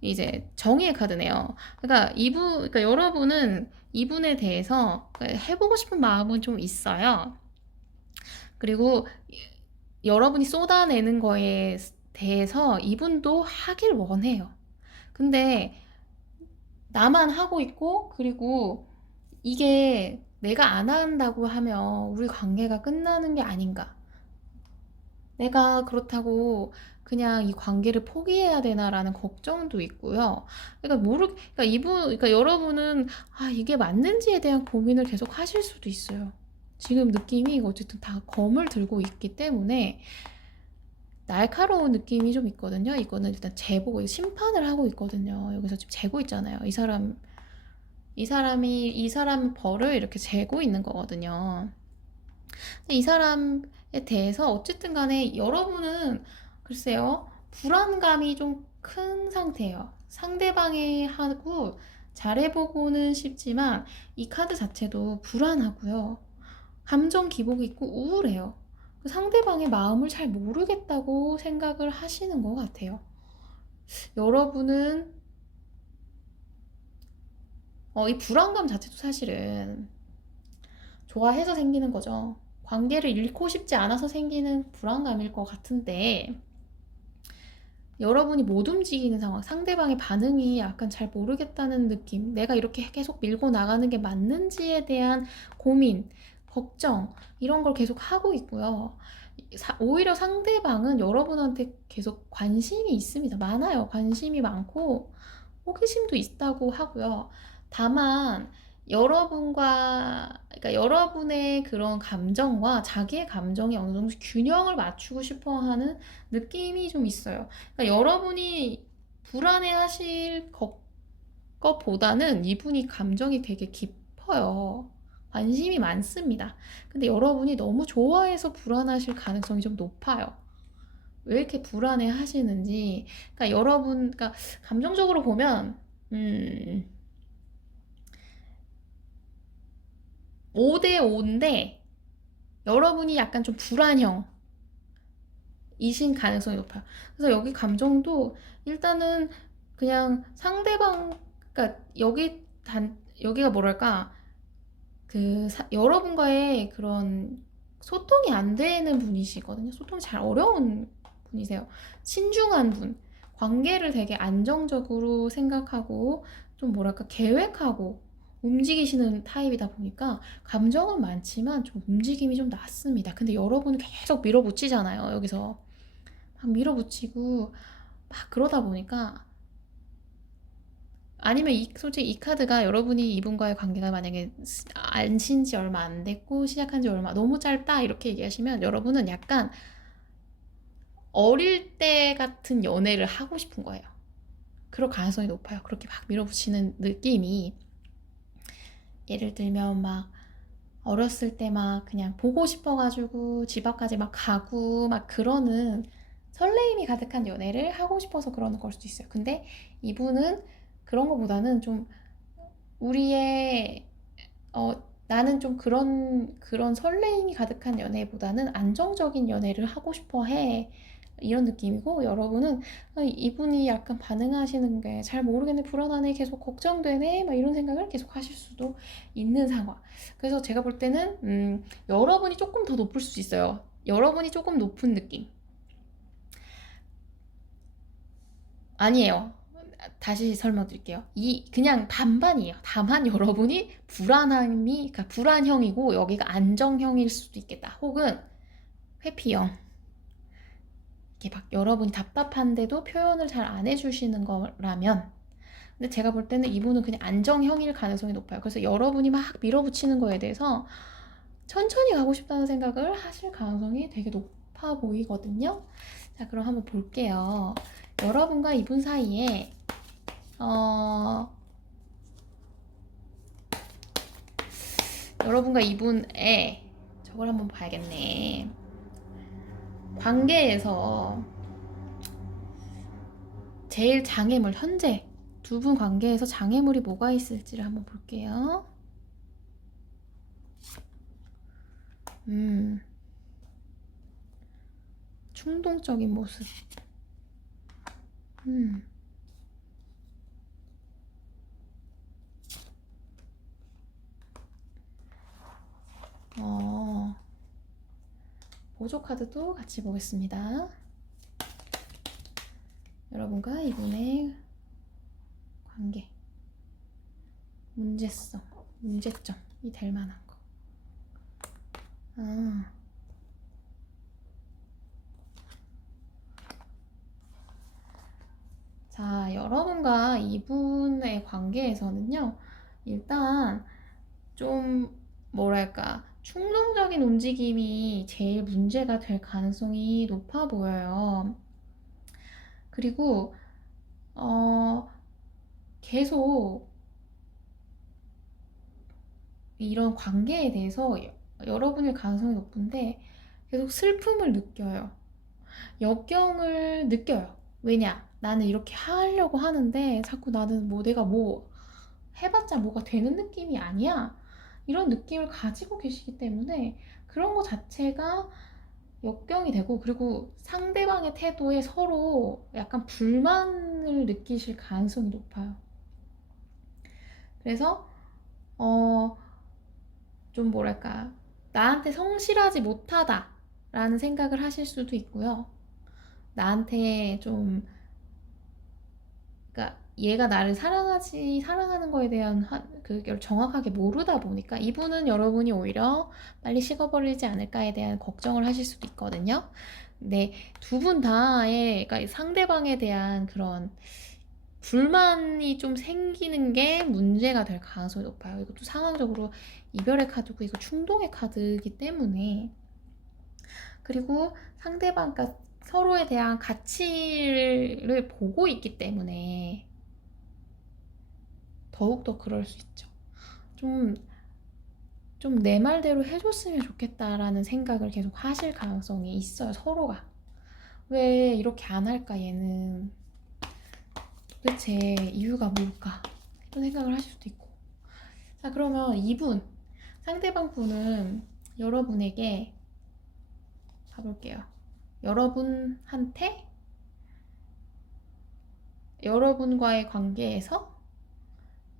이제 정의의 카드네요. 그러니까 여러분은 이분에 대해서 해보고 싶은 마음은 좀 있어요. 그리고 여러분이 쏟아내는 거에 대해서 이분도 하길 원해요. 근데 나만 하고 있고, 그리고 이게 내가 안 한다고 하면 우리 관계가 끝나는 게 아닌가. 내가 그렇다고 그냥 이 관계를 포기해야 되나라는 걱정도 있고요. 그러니까 여러분은 이게 맞는지에 대한 고민을 계속 하실 수도 있어요. 지금 느낌이 어쨌든 다 검을 들고 있기 때문에 날카로운 느낌이 좀 있거든요. 이거는 일단 심판을 하고 있거든요. 여기서 지금 재고 있잖아요. 이 사람 벌을 이렇게 재고 있는 거거든요. 이 사람에 대해서 어쨌든 간에 여러분은 글쎄요, 불안감이 좀 큰 상태예요. 상대방이 하고 잘해보고는 싶지만 이 카드 자체도 불안하고요. 감정 기복이 있고 우울해요. 상대방의 마음을 잘 모르겠다고 생각을 하시는 것 같아요. 여러분은 이 불안감 자체도 사실은 좋아해서 생기는 거죠. 관계를 잃고 싶지 않아서 생기는 불안감일 것 같은데, 여러분이 못 움직이는 상황, 상대방의 반응이 약간 잘 모르겠다는 느낌, 내가 이렇게 계속 밀고 나가는 게 맞는지에 대한 고민, 걱정, 이런 걸 계속 하고 있고요. 오히려 상대방은 여러분한테 계속 관심이 있습니다. 많아요. 관심이 많고 호기심도 있다고 하고요. 다만 그러니까 여러분의 그런 감정과 자기의 감정이 어느 정도 균형을 맞추고 싶어 하는 느낌이 좀 있어요. 그러니까 여러분이 불안해하실 것보다는 이분이 감정이 되게 깊어요. 관심이 많습니다. 근데 여러분이 너무 좋아해서 불안하실 가능성이 좀 높아요. 왜 이렇게 불안해 하시는지. 그러니까 감정적으로 보면, 5대 5인데, 여러분이 약간 좀 불안형, 이신 가능성이 높아요. 그래서 여기 감정도 일단은 그냥 상대방, 그러니까 여기가 뭐랄까, 여러분과의 그런 소통이 안 되는 분이시거든요. 소통이 잘 어려운 분이세요. 신중한 분. 관계를 되게 안정적으로 생각하고 좀 뭐랄까 계획하고 움직이시는 타입이다 보니까 감정은 많지만 좀 움직임이 좀 낮습니다. 근데 여러분은 계속 밀어붙이잖아요. 여기서 막 밀어붙이고 막 그러다 보니까 아니면 솔직히 이 카드가 여러분이 이분과의 관계가 만약에 안신 지 얼마 안 됐고 시작한 지 얼마 너무 짧다 이렇게 얘기하시면 여러분은 약간 어릴 때 같은 연애를 하고 싶은 거예요. 그럴 가능성이 높아요. 그렇게 막 밀어붙이는 느낌이 예를 들면 막 어렸을 때 막 그냥 보고 싶어가지고 집 앞까지 막 가고 막 그러는 설레임이 가득한 연애를 하고 싶어서 그러는 걸 수도 있어요. 근데 이분은 그런 것보다는 좀 우리의 나는 좀 그런 설레임이 가득한 연애보다는 안정적인 연애를 하고 싶어 해. 이런 느낌이고, 여러분은 이분이 약간 반응하시는 게 잘 모르겠네, 불안하네, 계속 걱정되네, 막 이런 생각을 계속 하실 수도 있는 상황. 그래서 제가 볼 때는, 여러분이 조금 더 높을 수 있어요. 여러분이 조금 높은 느낌. 아니에요. 다시 설명드릴게요. 그냥 반반이에요. 다만 여러분이 그러니까 불안형이고 여기가 안정형일 수도 있겠다. 혹은 회피형. 이렇게 막 여러분이 답답한데도 표현을 잘 안 해주시는 거라면. 근데 제가 볼 때는 이분은 그냥 안정형일 가능성이 높아요. 그래서 여러분이 막 밀어붙이는 거에 대해서 천천히 가고 싶다는 생각을 하실 가능성이 되게 높아 보이거든요. 자, 그럼 한번 볼게요. 여러분과 이분 사이에 여러분과 이분의 저걸 한번 봐야겠네. 관계에서 제일 장애물, 현재 두 분 관계에서 장애물이 뭐가 있을지를 한번 볼게요. 충동적인 모습. 보조 카드도 같이 보겠습니다. 여러분과 이분의 관계. 문제점이 될 만한 거. 자, 여러분과 이분의 관계에서는요, 일단 좀 뭐랄까 충동적인 움직임이 제일 문제가 될 가능성이 높아 보여요. 그리고 계속 이런 관계에 대해서 여러분일 가능성이 높은데 계속 슬픔을 느껴요. 역경을 느껴요. 왜냐? 나는 이렇게 하려고 하는데 자꾸 나는 내가 해봤자 뭐가 되는 느낌이 아니야. 이런 느낌을 가지고 계시기 때문에 그런 거 자체가 역경이 되고, 그리고 상대방의 태도에 서로 약간 불만을 느끼실 가능성이 높아요. 그래서 좀 뭐랄까 나한테 성실하지 못하다 라는 생각을 하실 수도 있고요. 나한테 좀 그러니까 얘가 나를 사랑하는 거에 대한 그걸 정확하게 모르다 보니까 이분은 여러분이 오히려 빨리 식어버리지 않을까에 대한 걱정을 하실 수도 있거든요. 근데 두 분 다의 그러니까 상대방에 대한 그런 불만이 좀 생기는 게 문제가 될 가능성이 높아요. 이것도 상황적으로 이별의 카드고 이거 충동의 카드이기 때문에. 그리고 상대방과 서로에 대한 가치를 보고 있기 때문에 더욱더 그럴 수 있죠. 좀 내 말대로 해줬으면 좋겠다라는 생각을 계속 하실 가능성이 있어요, 서로가. 왜 이렇게 안 할까, 얘는. 도대체 이유가 뭘까? 이런 생각을 하실 수도 있고. 자, 그러면 상대방 분은 여러분에게 가볼게요. 여러분과의 관계에서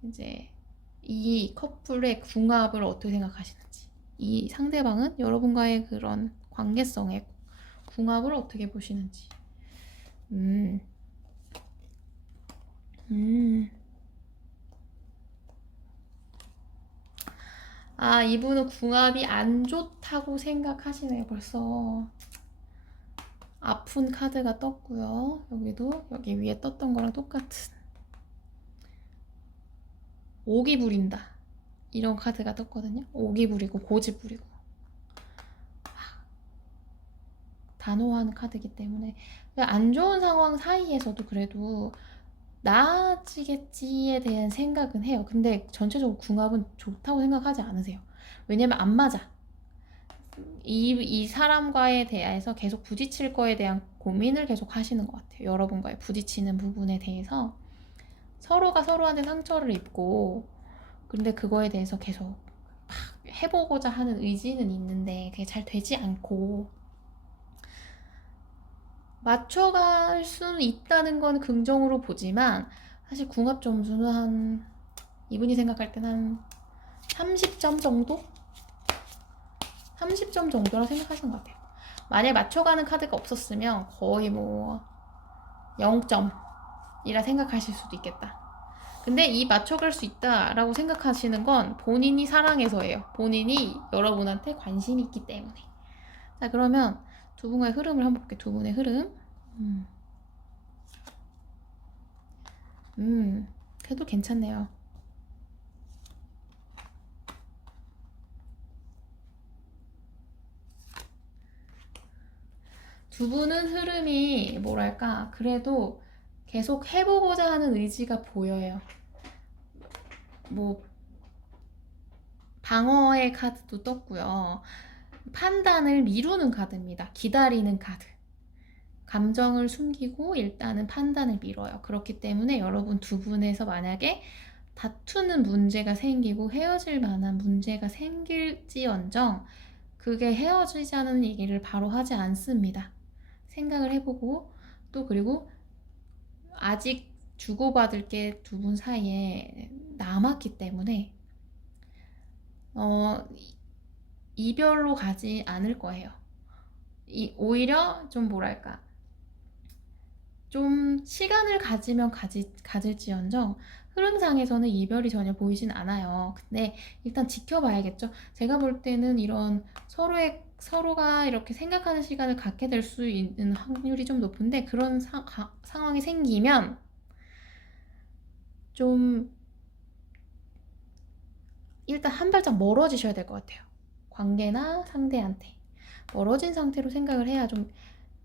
이제 이 커플의 궁합을 어떻게 생각하시는지, 이 상대방은 여러분과의 그런 관계성의 궁합을 어떻게 보시는지. 아, 이분은 궁합이 안 좋다고 생각하시네요. 벌써 아픈 카드가 떴고요. 여기도 여기 위에 떴던 거랑 똑같은 오기 부린다 이런 카드가 떴거든요. 오기 부리고 고집 부리고 단호한 카드이기 때문에 안 좋은 상황 사이에서도 그래도 나아지겠지에 대한 생각은 해요. 근데 전체적으로 궁합은 좋다고 생각하지 않으세요. 왜냐면 안 맞아. 이 사람과에 대해서 계속 부딪힐 거에 대한 고민을 계속 하시는 것 같아요. 여러분과의 부딪히는 부분에 대해서 서로가 서로한테 상처를 입고, 근데 그거에 대해서 계속 막 해보고자 하는 의지는 있는데 그게 잘 되지 않고, 맞춰갈 수는 있다는 건 긍정으로 보지만 사실 궁합 점수는 이분이 생각할 때는 한 30점 정도? 30점 정도라고 생각하시는 것 같아요. 만약 맞춰가는 카드가 없었으면 거의 뭐 0점이라 생각하실 수도 있겠다. 근데 이 맞춰갈 수 있다라고 생각하시는 건 본인이 사랑해서예요. 본인이 여러분한테 관심이 있기 때문에. 자, 그러면 두 분과의 흐름을 한번 볼게요. 두 분의 흐름. 그래도 괜찮네요. 두 분은 흐름이 뭐랄까 그래도 계속 해보고자 하는 의지가 보여요. 뭐 방어의 카드도 떴고요. 판단을 미루는 카드입니다. 기다리는 카드. 감정을 숨기고 일단은 판단을 미뤄요. 그렇기 때문에 여러분 두 분에서 만약에 다투는 문제가 생기고 헤어질 만한 문제가 생길지언정 그게 헤어지자는 얘기를 바로 하지 않습니다. 생각을 해보고 또 그리고 아직 주고받을 게 두 분 사이에 남았기 때문에 이별로 가지 않을 거예요. 오히려 좀 뭐랄까 좀 시간을 가지면 가질지언정 흐름상에서는 이별이 전혀 보이진 않아요. 근데 일단 지켜봐야겠죠. 제가 볼 때는 이런 서로가 이렇게 생각하는 시간을 갖게 될 수 있는 확률이 좀 높은데 그런 상황이 생기면 좀 일단 한 발짝 멀어지셔야 될 것 같아요. 관계나 상대한테 멀어진 상태로 생각을 해야 좀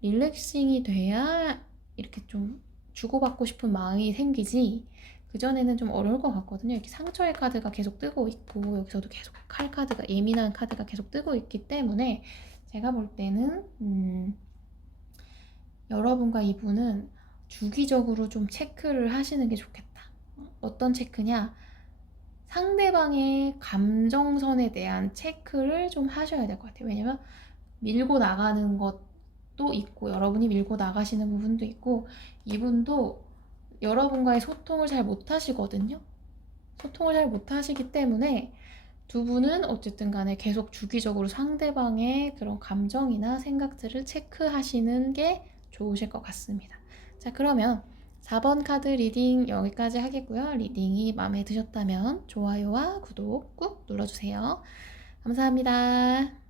릴렉싱이 돼야 이렇게 좀 주고받고 싶은 마음이 생기지. 그전에는 좀 어려울 것 같거든요. 이렇게 상처의 카드가 계속 뜨고 있고 여기서도 계속 칼 카드가 예민한 카드가 계속 뜨고 있기 때문에 제가 볼 때는 여러분과 이분은 주기적으로 좀 체크를 하시는 게 좋겠다. 어떤 체크냐? 상대방의 감정선에 대한 체크를 좀 하셔야 될 것 같아요. 왜냐면 밀고 나가는 것도 있고 여러분이 밀고 나가시는 부분도 있고 이분도 여러분과의 소통을 잘 못하시거든요. 소통을 잘 못하시기 때문에 두 분은 어쨌든 간에 계속 주기적으로 상대방의 그런 감정이나 생각들을 체크하시는 게 좋으실 것 같습니다. 자, 그러면 4번 카드 리딩 여기까지 하겠고요. 리딩이 마음에 드셨다면 좋아요와 구독 꾹 눌러주세요. 감사합니다.